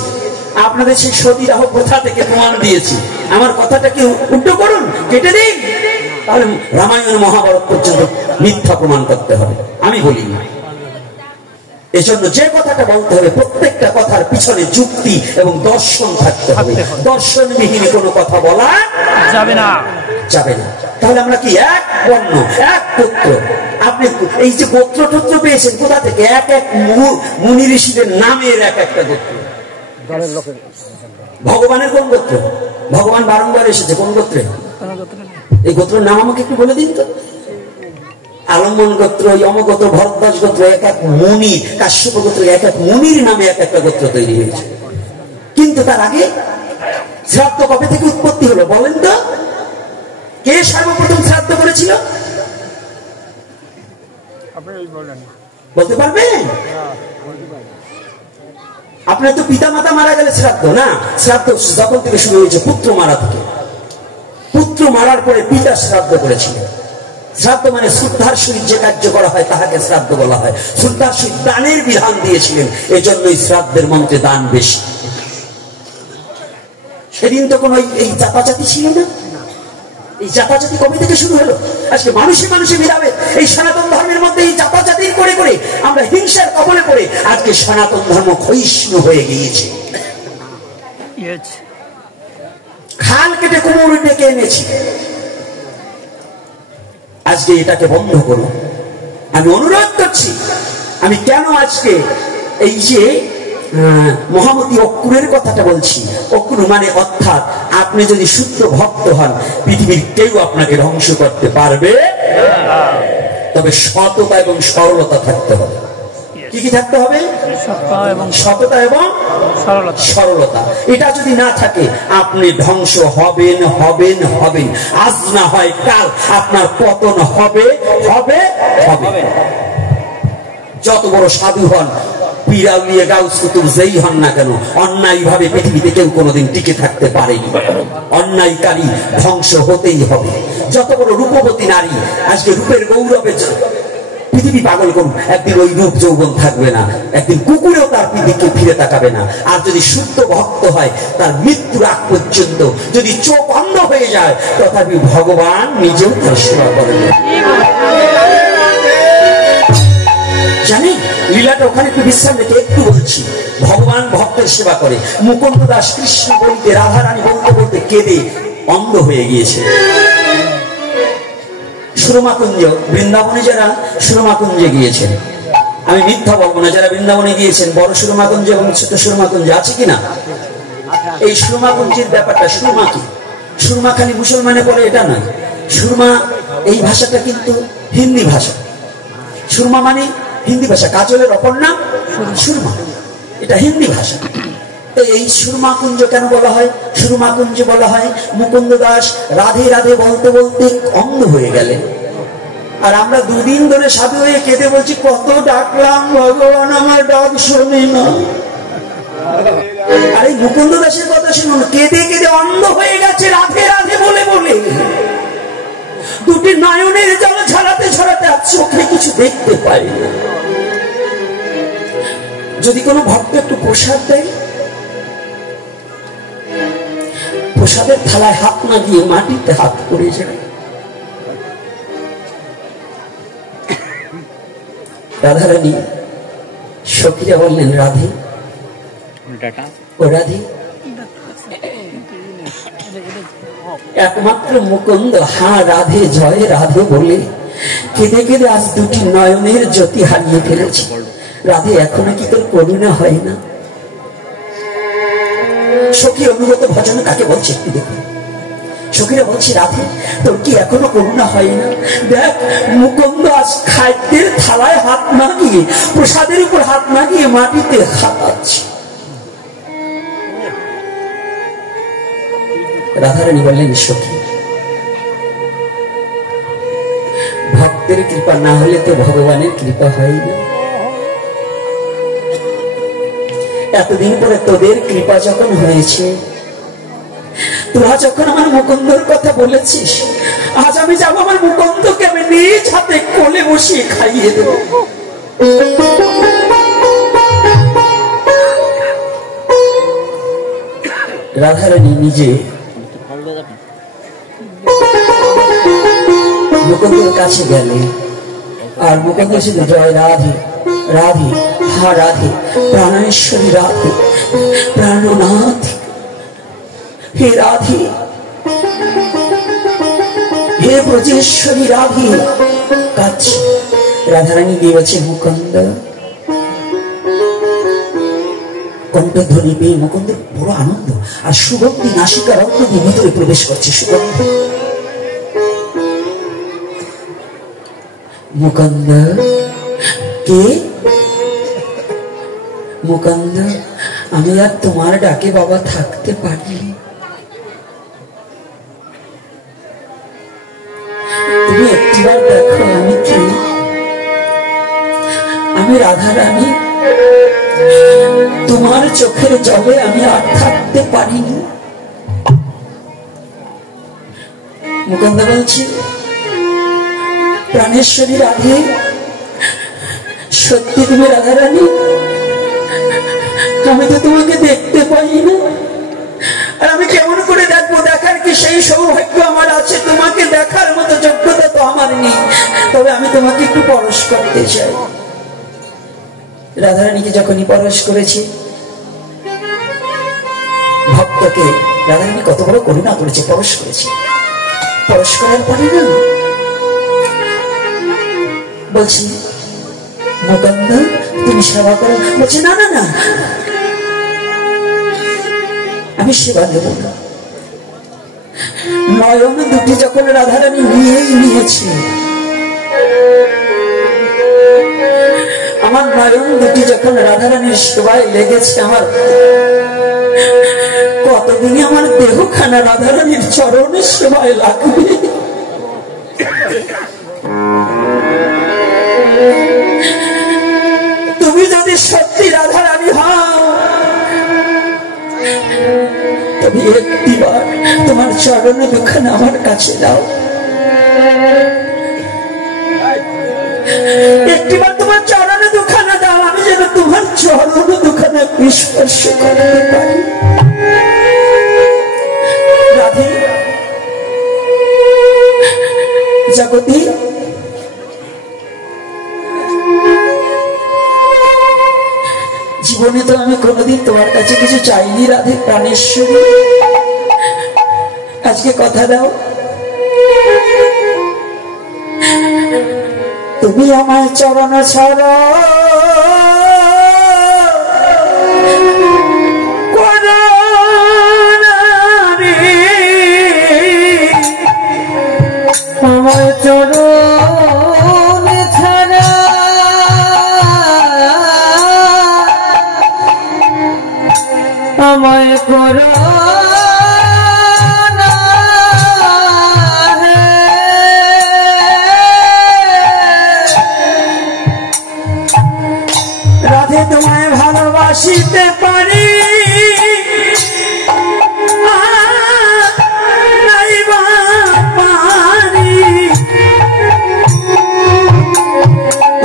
আপনাদের সেই সতীদাহ প্রথা থেকে প্রমাণ দিয়েছি, আমার কথাটা কি উল্টো করুন, কেটে দিন, তাহলে রামায়ণ মহাভারত পর্যন্ত মিথ্যা প্রমাণ করতে হবে। আমি বলি না। এজন্য যে কথাটা বলতে হবে প্রত্যেকটা কথার পিছনে যুক্তি এবং দর্শন থাকতে হবে। দর্শনবিহীন কোনো কথা বলা যাবে না, যাবে না। তাহলে আমরা কি এক বর্ণ এক গোত্র? আপনি এই যে গোত্র টত্র পেয়েছেন কোথা থেকে? এক এক মুনি ঋষিদের নামের এক একটা গোত্র। ভগবানের কোন গোত্র? ভগবান বারংবার এসেছে কোন গোত্রে? এই গোত্রের নাম আমাকে একটু বলে দিন তো। আলম্বন গোত্র, যম গোত্র, ভরদ্বাজ গোত্র, এক এক মুনি, কাশ্যপ গোত্র, এক এক মুনির নামে এক একটা গোত্র তৈরি হয়েছে। কিন্তু তার আগে শ্রাদ্ধ কবে থেকে উৎপত্তি হলো বলেন তো? কে সর্বপ্রথম শ্রাদ্ধ করেছিল বলতে পারবেন? আপনার তো পিতা মাতা মারা গেলে শ্রাদ্ধ না, শ্রাদ্ধ যখন থেকে শুরু হয়েছে পুত্র মারা থেকে। পুত্র মারার পরে পিতা শ্রাদ্ধ করেছিলেন। শ্রাদ্ধ মানে শ্রদ্ধার সহিত যে কার্য করা হয় তাহাকে শ্রাদ্ধ বলা হয়। শ্রদ্ধার সহিত দানের বিধান দিয়েছিলেন, এজন্যই শ্রাদ্ধের মন্ত্রে দান বেশি। সেদিন তো কোন এই জাতাজাতি ছিল না। এই জাতাজাতি কবে থেকে শুরু হলো? আজকে মানুষে মানুষে মিলাবে এই সনাতন ধর্মের মধ্যে এই জাতাজাতির করে করে আমরা হিংসার কবলে পড়ে আজকে সনাতন ধর্ম ক্ষয়িষ্ণু হয়ে গিয়েছে। খাল কেটে কুমোর ডেকে এনেছি। আজকে এটাকে বন্ধ করুন। আমি অনুরোধ করছি। আমি কেন আজকে এই যে মহামতি অক্রুরের কথাটা বলছি, অক্রু মানে অর্থাৎ আপনি যদি শুদ্ধ ভক্ত হন পৃথিবীর কেউ আপনাকে ধ্বংস করতে পারবে, তবে সততা এবং সরলতা থাকতে হবে। কি কি থাকতে হবে? সততা এবং সরলতা। এটা যদি না থাকে আপনি ধ্বংস হবেন হবেন হবেন। আজ না হয় কাল আপনার পতন হবে হবে হবে। যত বড় সাধু হন, পীরাউলিয়া গাউস কুতুব যেই হন না কেন, অন্যায় ভাবে পৃথিবীতে কেউ কোনোদিন টিকে থাকতে পারেনি। অন্যায়কারী ধ্বংস হতেই হবে। যত বড় রূপবতী নারী, আজকে রূপের গৌরবে পৃথিবী পাগল করুন, একদিন ওই রূপ যৌবন থাকবে না, একদিন কুকুরেও তার দিকে ফিরে তাকাবে না। আর যদি শুদ্ধ ভক্ত হয় তার মৃত্যুর আগ পর্যন্ত যদি চোখ অন্ধ হয়ে যায় তথাপি ভগবান নিজেও তার সেবা করেন। জানি লীলাটা ওখানে একটু বিশ্রাম রেখে একটু বলছি। ভগবান ভক্তের সেবা করে। মুকুন্দ দাস কৃষ্ণ বলতে, রাধারানী বলতে বলতে কেঁদে অন্ধ হয়ে গিয়েছে। সুরমাকুঞ্জ, বৃন্দাবনে যারা সুরমাকুঞ্জে গিয়েছেন, আমি মিথ্যা বলবো না, যারা বৃন্দাবনে গিয়েছেন বড় সুরমাকুঞ্জ এবং ছোট সুরমাকুঞ্জ আছে কিনা? এই সুরমাকুঞ্জের ব্যাপারটা, সুরমা কি? সুরমা খালি মুসলমানে পড়ে এটা নয়। সুরমা এই ভাষাটা কিন্তু হিন্দি ভাষা। সুরমা মানে হিন্দি ভাষা। কাজলের অপর নাম সুরমা, এটা হিন্দি ভাষা। এই সুরমাকুঞ্জ কেন বলা হয়? সুরমাকুঞ্জ বলা হয় মুকুন্দ দাস রাধে রাধে বলতে বলতে অন্ধ হয়ে গেলেন। আর আমরা দুদিন ধরে সাধু হয়ে কেঁদে বলছি, কত ডাকলাম ভগবান আমার ডাক শোনে না। আর এই মুকুন্দ দাসের কথা শুনুন, কেঁদে কেঁদে অন্ধ হয়ে গেছে রাধে রাধে বলে বলে। দুটি নয়নের জল ছড়াতে ছড়াতে আর চোখে কিছু দেখতে পাই না। যদি কোনো ভক্ত একটু প্রসাদ দেয়, প্রসাদের থালায় হাত না দিয়ে মাটিতে হাত পড়ে যায়। রাধারানী সখীরা বললেন, রাধে ও রাধে, একমাত্র মুকুন্দ হা রাধে জয় রাধে বলে কেঁদে কেঁদে আজ দুটি নয়নের জ্যোতি হারিয়ে ফেলেছে। রাধে, এখনো কি তোর করুণা হয় না? সখী অনুগত ভজন কাকে বলছে একটু দেখুন। সখীরা বলছে, রাধে তোর কি এখনো করুণা হয় না? দেখ, মুকুন্দ আজ খাদ্যের থালায় হাত না গিয়ে, প্রসাদের উপর হাত না গিয়ে মাটিতে হাতাচ্ছে। রাধারানী বললেন, সখী, ভক্তের কৃপা না হলে তো ভগবানের কৃপা হয় না। এতদিন পরে তোদের কৃপা যখন হয়েছে, তোরা যখন আমার মুকুন্দর কথা বলেছিস, আজ আমি যাবো আমার মুকুন্দকে আমি নিজ হাতে কোলে বসিয়ে খাইয়ে দেব। রাধারানী নিজে মুকুন্দের কাছে গেলে, আর মুকুন্দ শুধু জয় রাধে রাধে, হা রাধে, প্রাণেশ্বরী রাধে, প্রাণনাথ হে রাধে, হে ব্রজেশ্বরী রাধে কাছে। রাধারানী দিয়েছে, মুকুন্দ। কণ্ঠধ্বনি পেয়ে মুকুন্দ বড় আনন্দ, আর সুগন্ধি নাসিকা রক্ত দিয়ে ভিতরে প্রবেশ করছে সুগন্ধ। মুকুন্দ কে? মুকুন্দ, আমি আর তোমার ডাকে বাবা থাকতে পারি। তুমি একটিবার দেখো আমি কে। আমি রাধারানী, তোমার চোখের জলে আমি আর থাকতে পারিনি। মুকুন্দ বলছি, প্রাণেশ্বরী রাধে, সত্যি তুমি রাধারানী? আমি তো তোমাকে দেখতে পাই না, আর আমি কেমন করে দেখবো? দেখার কি সেই সৌভাগ্য আমার আছে? তোমাকে দেখার মতো যোগ্যতা তো আমার নেই, তবে আমি তোমাকে একটু পরশ করতে চাই। রাধারানীকে যখনই পরশ করেছি, ভক্তকে রাধারানী কত বড় করুণা করেছে, পরশ করেছে। পরশ করার পরে না বলছি, মুকুন্দ তুমি সেবা করো। বলছি, না না না, আমি সেবা দেব না। নয়ন দুটি যখন রাধারানী নিয়েই নিয়েছি, আমার নয়ন দুটি যখন রাধারানীর সেবায় লেগেছে, আমার কতদিনই আমার দেহখানা রাধারানীর চরণের সেবায় লাগবে। তুমি যদি সত্যি রাধারানী হও, তুমি একটিবার তোমার চরণে দুখানা আমার কাছে দাও। একটিবার তোমার চরণে দুখানা দাও, আমি যেন তোমার চরণে দুখানা স্পর্শ করতে পারি। রাধে, জগতী, জীবনে তো আমি কোনোদিন তোমার কাছে কিছু চাইনি রাধে প্রাণেশ্বরী। আজকে কথা দাও, তুমি আমার চরণ ছাড়া আমার চরণ ছাড়া আমায় করো রাধে, তোমায় ভালোবাসিতে পারি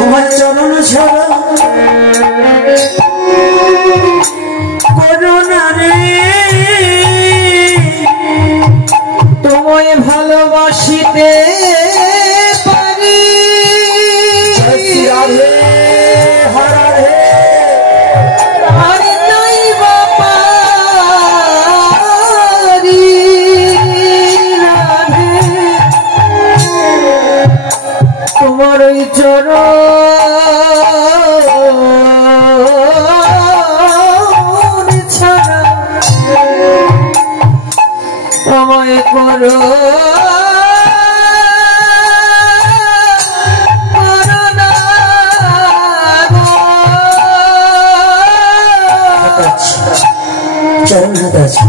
আমার চরণ ছাড়া করুণা রে, তোমায় ভালোবাসিতে পারি। রাধে, হরে আমায় করো চরণ হাত আছে।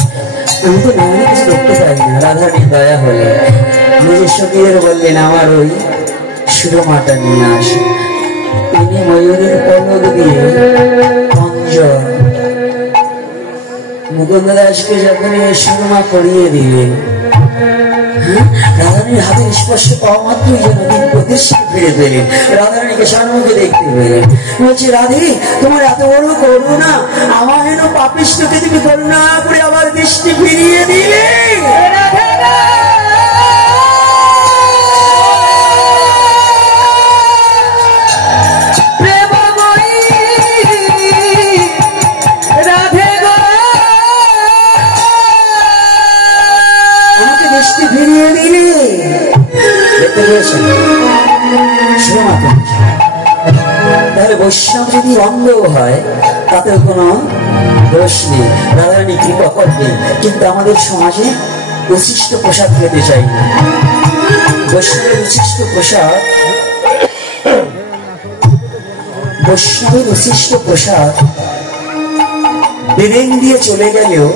আমি তো নামে কিছু দেখতে পাই না। রাধারানীর দয়া হলে নিজের সখীদের বললেন আমার ওই সুরমাটা নিয়ে আসে। তিনি ময়ূরের পলক দিয়ে অঞ্জন মুকুন্দ দাসকে যখন সুরমা পরিয়ে দিলেন, রাধারানীর হাতের স্পর্শ পাওয়া মাত্রই যেন দিন প্রতিষ্ঠিত ফিরে পেলেন। রাধারানীকে সম্মুখে দেখতে পেলেন। বলছি, রাধে, তোমার এত বড় করুণা, আমার হেন পাপিষ্ঠকে তুমি করুণা করে আবার দৃষ্টি ফিরিয়ে দিলে। তাহলে বৈষ্ণব যদি অন্ধ হয় তাতেও কোনো দোষ নেই, রাধারানী কৃপা করবে। কিন্তু আমাদের সমাজে উচ্ছিষ্ট প্রসাদ খেতে চাই না। বৈষ্ণবের উচ্ছিষ্ট প্রসাদ, বৈষ্ণবের উচ্ছিষ্ট প্রসাদ বেরেন দিয়ে চলে গেলেও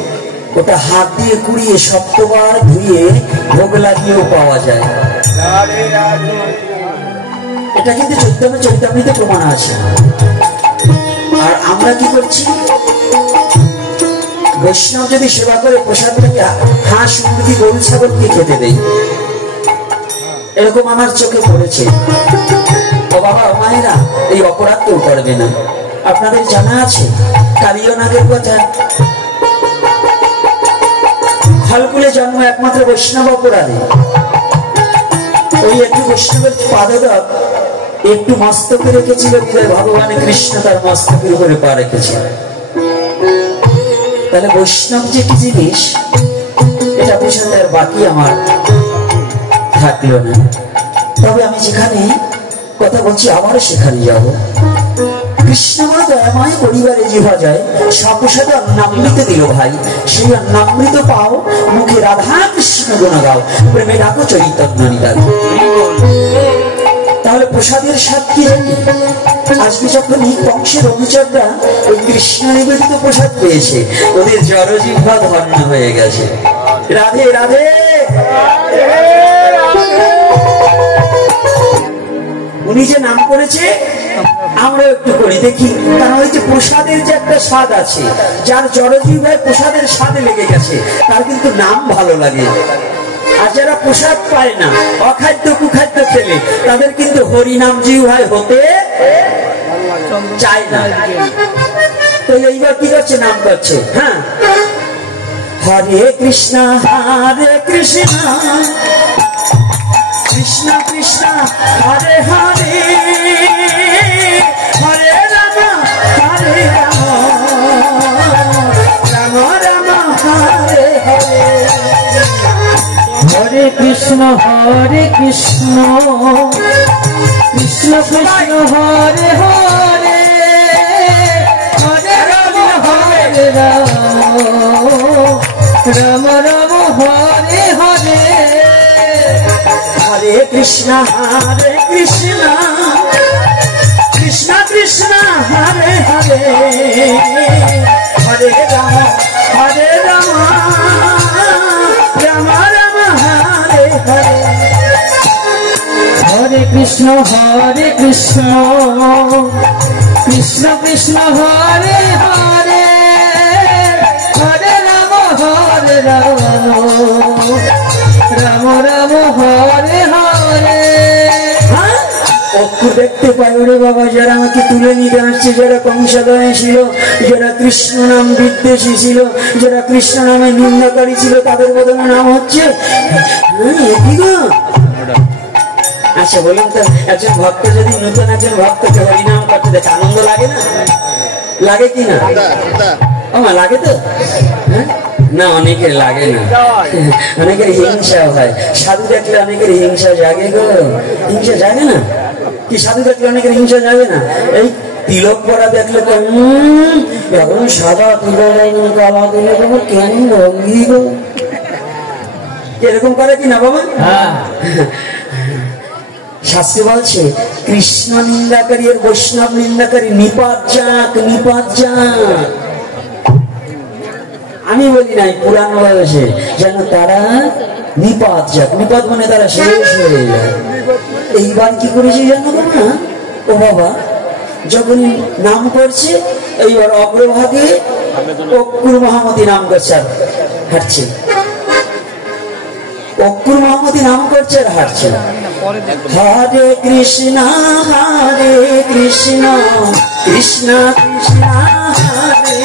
ওটা হাত দিয়ে কুড়িয়ে সপ্তবার ধুয়ে ভোগ লাগিয়েও পাওয়া যায়। এটা কিন্তু চৈতন্যতে প্রমাণ আছে। আর আমরা কি করছি, বৈষ্ণব যদি সেবা করে প্রসাদটাকে হাঁস মুরগি গরু ছাগলকে খেতে দেয়, এরকম আমার চোখে পড়েছে। ও বাবা মায়েরা, এই অপরাধ কেউ করবে না। আপনাদের জানা আছে কালিয়নাগের কথা, খলকুলে জন্ম একমাত্র বৈষ্ণব অপরাধী। ওই একটু বৈষ্ণবের পাদদক একটু মস্তকে রেখেছিল, ভগবান কৃষ্ণ তার মস্তকের উপরে পা রেখেছিল। তাহলে বৈষ্ণব যে কি জিনিস এটা বোঝাতে আর বাকি আমার থাকলো না। তবে আমি যেখানে কথা বলছি আবারও সেখানে যাব। কৃষ্ণময় দয়াময় পরিবারে জিহ্বা যায় সপ্রসাদে অন্নামৃত দিল ভাই, সেই অন্নামৃত পাও মুখে রাধা কৃষ্ণ গুণ গাও, প্রেমে ডাকো চৈতন্য নিদান। তাহলে প্রসাদের স্বাদ কি জানি? আজকে যখন এই বংশের অনুচররা ওই কৃষ্ণ নিবেদিত প্রসাদ পেয়েছে, ওদের জড়জিহ্বা ধন্য হয়ে গেছে। রাধে রাধে। উনি যে নাম করেছে আমরা একটু করি দেখি, কারণ ওই যে প্রসাদের যে একটা স্বাদ আছে, যার জড়জিহ্বায় প্রসাদের স্বাদে লেগে গেছে তার কিন্তু নাম ভালো লাগে। আর যারা প্রসাদ পায় না, অখাদ্য কুখাদ্য খেলে, তাদের কিন্তু হরিনাম জিহ্বায় হতে চায় না। তো এইবার কি করছে, নাম করছে। হ্যাঁ, হরে কৃষ্ণ হরে কৃষ্ণ কৃষ্ণ কৃষ্ণ হরে হরে, হরে রাম হরে রাম, রাম রাম হরে হরে। হরে কৃষ্ণ কৃষ্ণ কৃষ্ণ হরে হরে, হরে রাম হরে রাম, রাম রাম হরে হরে। হরে কৃষ্ণ কৃষ্ণ কৃষ্ণ হরে হরে, হরে রাম রাম রাম হরে হরে। হরে কৃষ্ণ কৃষ্ণ কৃষ্ণ হরে হরে, হরে রাম রাম রাম হরে হরে। অক্ষর দেখতে পাই ওরে বাবা, যারা আমাকে তুলে নিতে আসছে, যারা কংসাদয় ছিল, যারা কৃষ্ণ নাম বিদ্বেষী ছিল, যারা কৃষ্ণ নামে নিন্দাকারী ছিল, তাদের বদলে নাম হচ্ছে। আচ্ছা বলুন তো, একজন ভক্ত যদি নতুন একজন ভক্তকে হরিনাম করতে দেখে আনন্দ লাগে না? লাগে কি না? আমার লাগে তো না, অনেকের লাগে না, অনেকের হিংসা হয়। সাধু দেখলে অনেকের হিংসা জাগে গো, হিংসা জাগে না কি? সাধু দেখলে অনেকের হিংসা জাগে না? এই তিলক পরা দেখলে এখন সাদা তিলক কালা দিলে কেমন রঙি গো, এরকম করে কি না বাবা? হ্যাঁ শাস্ত্রে বলছে কৃষ্ণ নিন্দাকারী আর বৈষ্ণব নিন্দাকারী নিপাত যাক, নিপাত যাক। আমি বলি নাই, পুরাণ বয়সে যেন তারা নিপাত যাক। নিপাত মানে তারা শেষ হয়ে যায়। এইবার কি করেছি জানো না ও বাবা, যখনই নাম করছে এইবার অগ্রভাগে অক্কুর মহামতি নাম করছে আর হাঁটছে, অক্কুর মহামতি নাম করছে আর হাঁটছে। হরে কৃষ্ণ হরে কৃষ্ণ কৃষ্ণ কৃষ্ণ হরে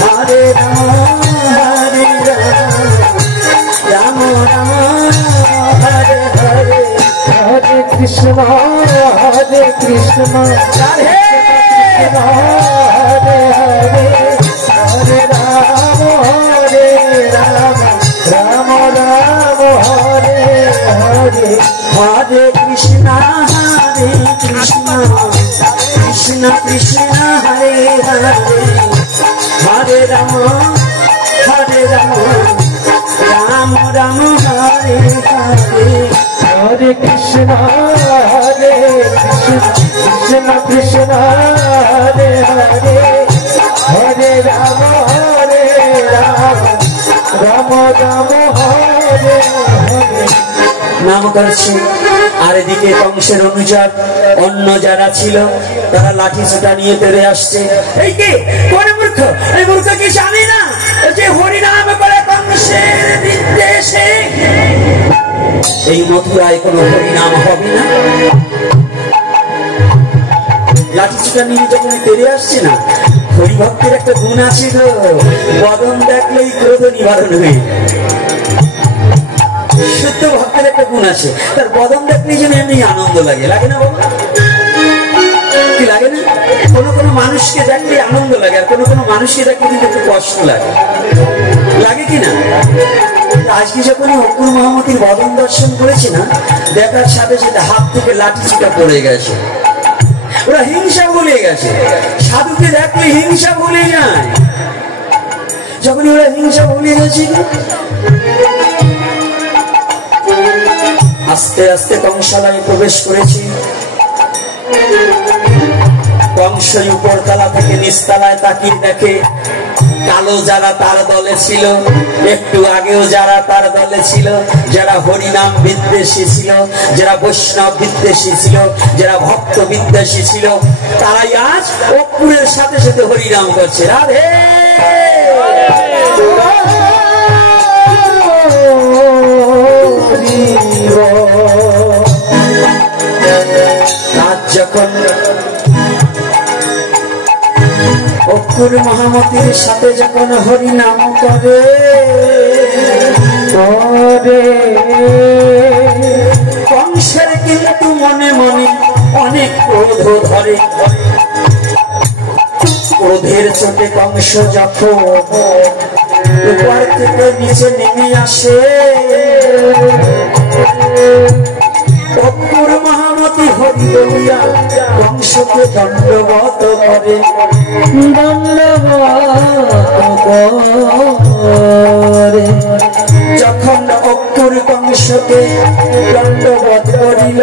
হরে রাম হরে রাম রাম হরে হরে। হরে কৃষ্ণ হরে কৃষ্ণ রাধে হরে হরে হরে রাম রাম রাম হরে হরে। হরে কৃষ্ণ হরে কৃষ্ণ কৃষ্ণ কৃষ্ণ হরে হরে হরে রাম রাম রাম হরে হরে। হরে কৃষ্ণ হরে কৃষ্ণ কৃষ্ণ হরে হরে হরে রাম রাম রাম হরে হরে। নাম করছে আর এদিকে কংসের অনুযায়ী অন্য যারা ছিল তারা লাঠি ছোটা নিয়ে তেড়ে আসছে। এই কে কোন মূর্খ? এই মূর্খ কি জানি না যে হরিনাম করে কংসের নির্দেশে এই মথুরায় কোনো হরিনাম হবে না। লাঠি ছোটা নিয়ে যখন তেড়ে আসছে না, হরিভক্তের একটা গুণ আছে গো, বদন দেখলেই ক্রোধ নিবারণ হয়ে। শুদ্ধ ভক্তের একটা গুণ আছে, তার বদন দেখলে যেন এমনি আনন্দ লাগে, লাগে না বাবা? কি লাগে না? কোনো কোনো মানুষকে দেখলে আনন্দ লাগে, আর কোনো কোনো মানুষকে দেখলে কিন্তু একটু কষ্ট লাগে, লাগে কি না? আজকে যখন অক্কুর মহামতির বদন দর্শন করেছে না, দেখার সাথে সাথে হাত থেকে লাঠি ছিটা পড়ে গেছে। ওরা হিংসা ভুলে গেছে, সাধুকে দেখলে হিংসা ভুলে যায়। যখনই ওরা হিংসা ভুলে গেছে, আস্তে আস্তে কংসালয়ে প্রবেশ করেছি। কংস উপরতলা থেকে নিচতলায় তাকিয়ে দেখে কালো যারা তার দলে ছিল, একটু আগেও যারা তার দলে ছিল, যারা হরিনাম বিদ্বেষী ছিল, যারা বৈষ্ণব বিদ্বেষী ছিল, যারা ভক্ত বিদ্বেষী ছিল, তারাই আজ অক্কুরের সাথে সাথে হরিনাম করছে। রাধে আজ যখন অক্কুর মহামতির সাথে যখন হরিনাম করে কংসের কিন্তু মনে মনে অনেক ক্রোধ ধরে। ক্রোধের চোটে কংস যখন উপর থেকে নিচে নেমে আসে, অক্কুর মহামতি হরি বলিয়া কংসকে দণ্ডবত করে। যখন অক্কুর কংসকে দণ্ডবত করিল,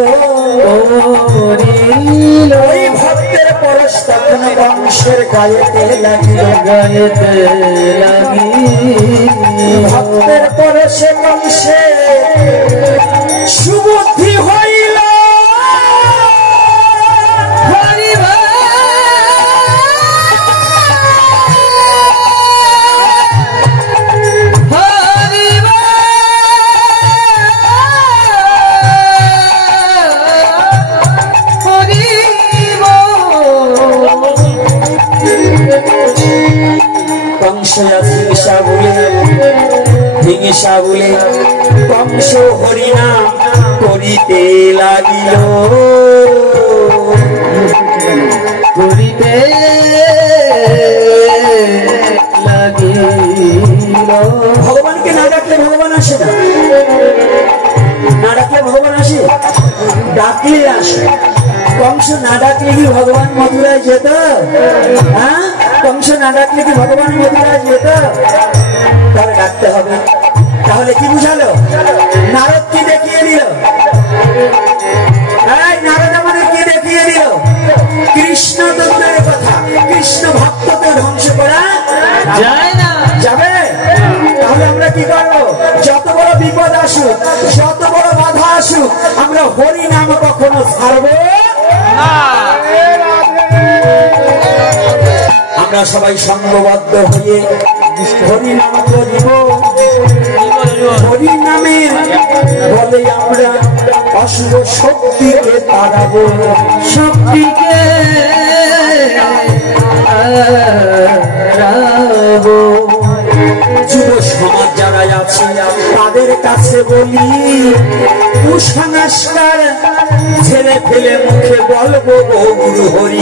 ওই ভক্তের পরশ তখন কংসের গায়েতে লাগিল, গায়েতে লাগি ভক্তের পরশে কংসে সুবুদ্ধি হইল। হিংসা বলে কংস হরিনাম করিতে লাগিল, করিতে লাগিল। ভগবানকে না ডাকলে ভগবান আসে না, না ডাকলে ভগবান আসে, ডাকলে আসে। কংস না ডাকলে কি ভগবান মথুরায় যেত? হ্যাঁ, কংস না ডাকলে কি ভগবান মথুরায় যেত? তবে ডাকতে হবে। কি বুঝালো? নারদ কি দেখিয়ে দিল? নারদ আমাদের কি দেখিয়ে দিল? কৃষ্ণ তত্ত্বের কথা। কৃষ্ণ ভক্তকে ধ্বংস করা যায় না, যাবে? তাহলে আমরা কি করবো? যত বড় বিপদ আসুক, যত বড় বাধা আসুক, আমরা হরি নাম কখনো ছাড়বো না। আমরা সবাই সংঘবদ্ধ হয়ে হরি নাম করিব। হরি নামের বলে আমরা অশুভ শক্তিকে তাড়াবো, শক্তিকে তাড়াবো। যুব সমাজ যারা আছে তাদের কাছে বলি, কুসংস্কার ছেড়ে ফেলে মুখে বলবো গৌর হরি।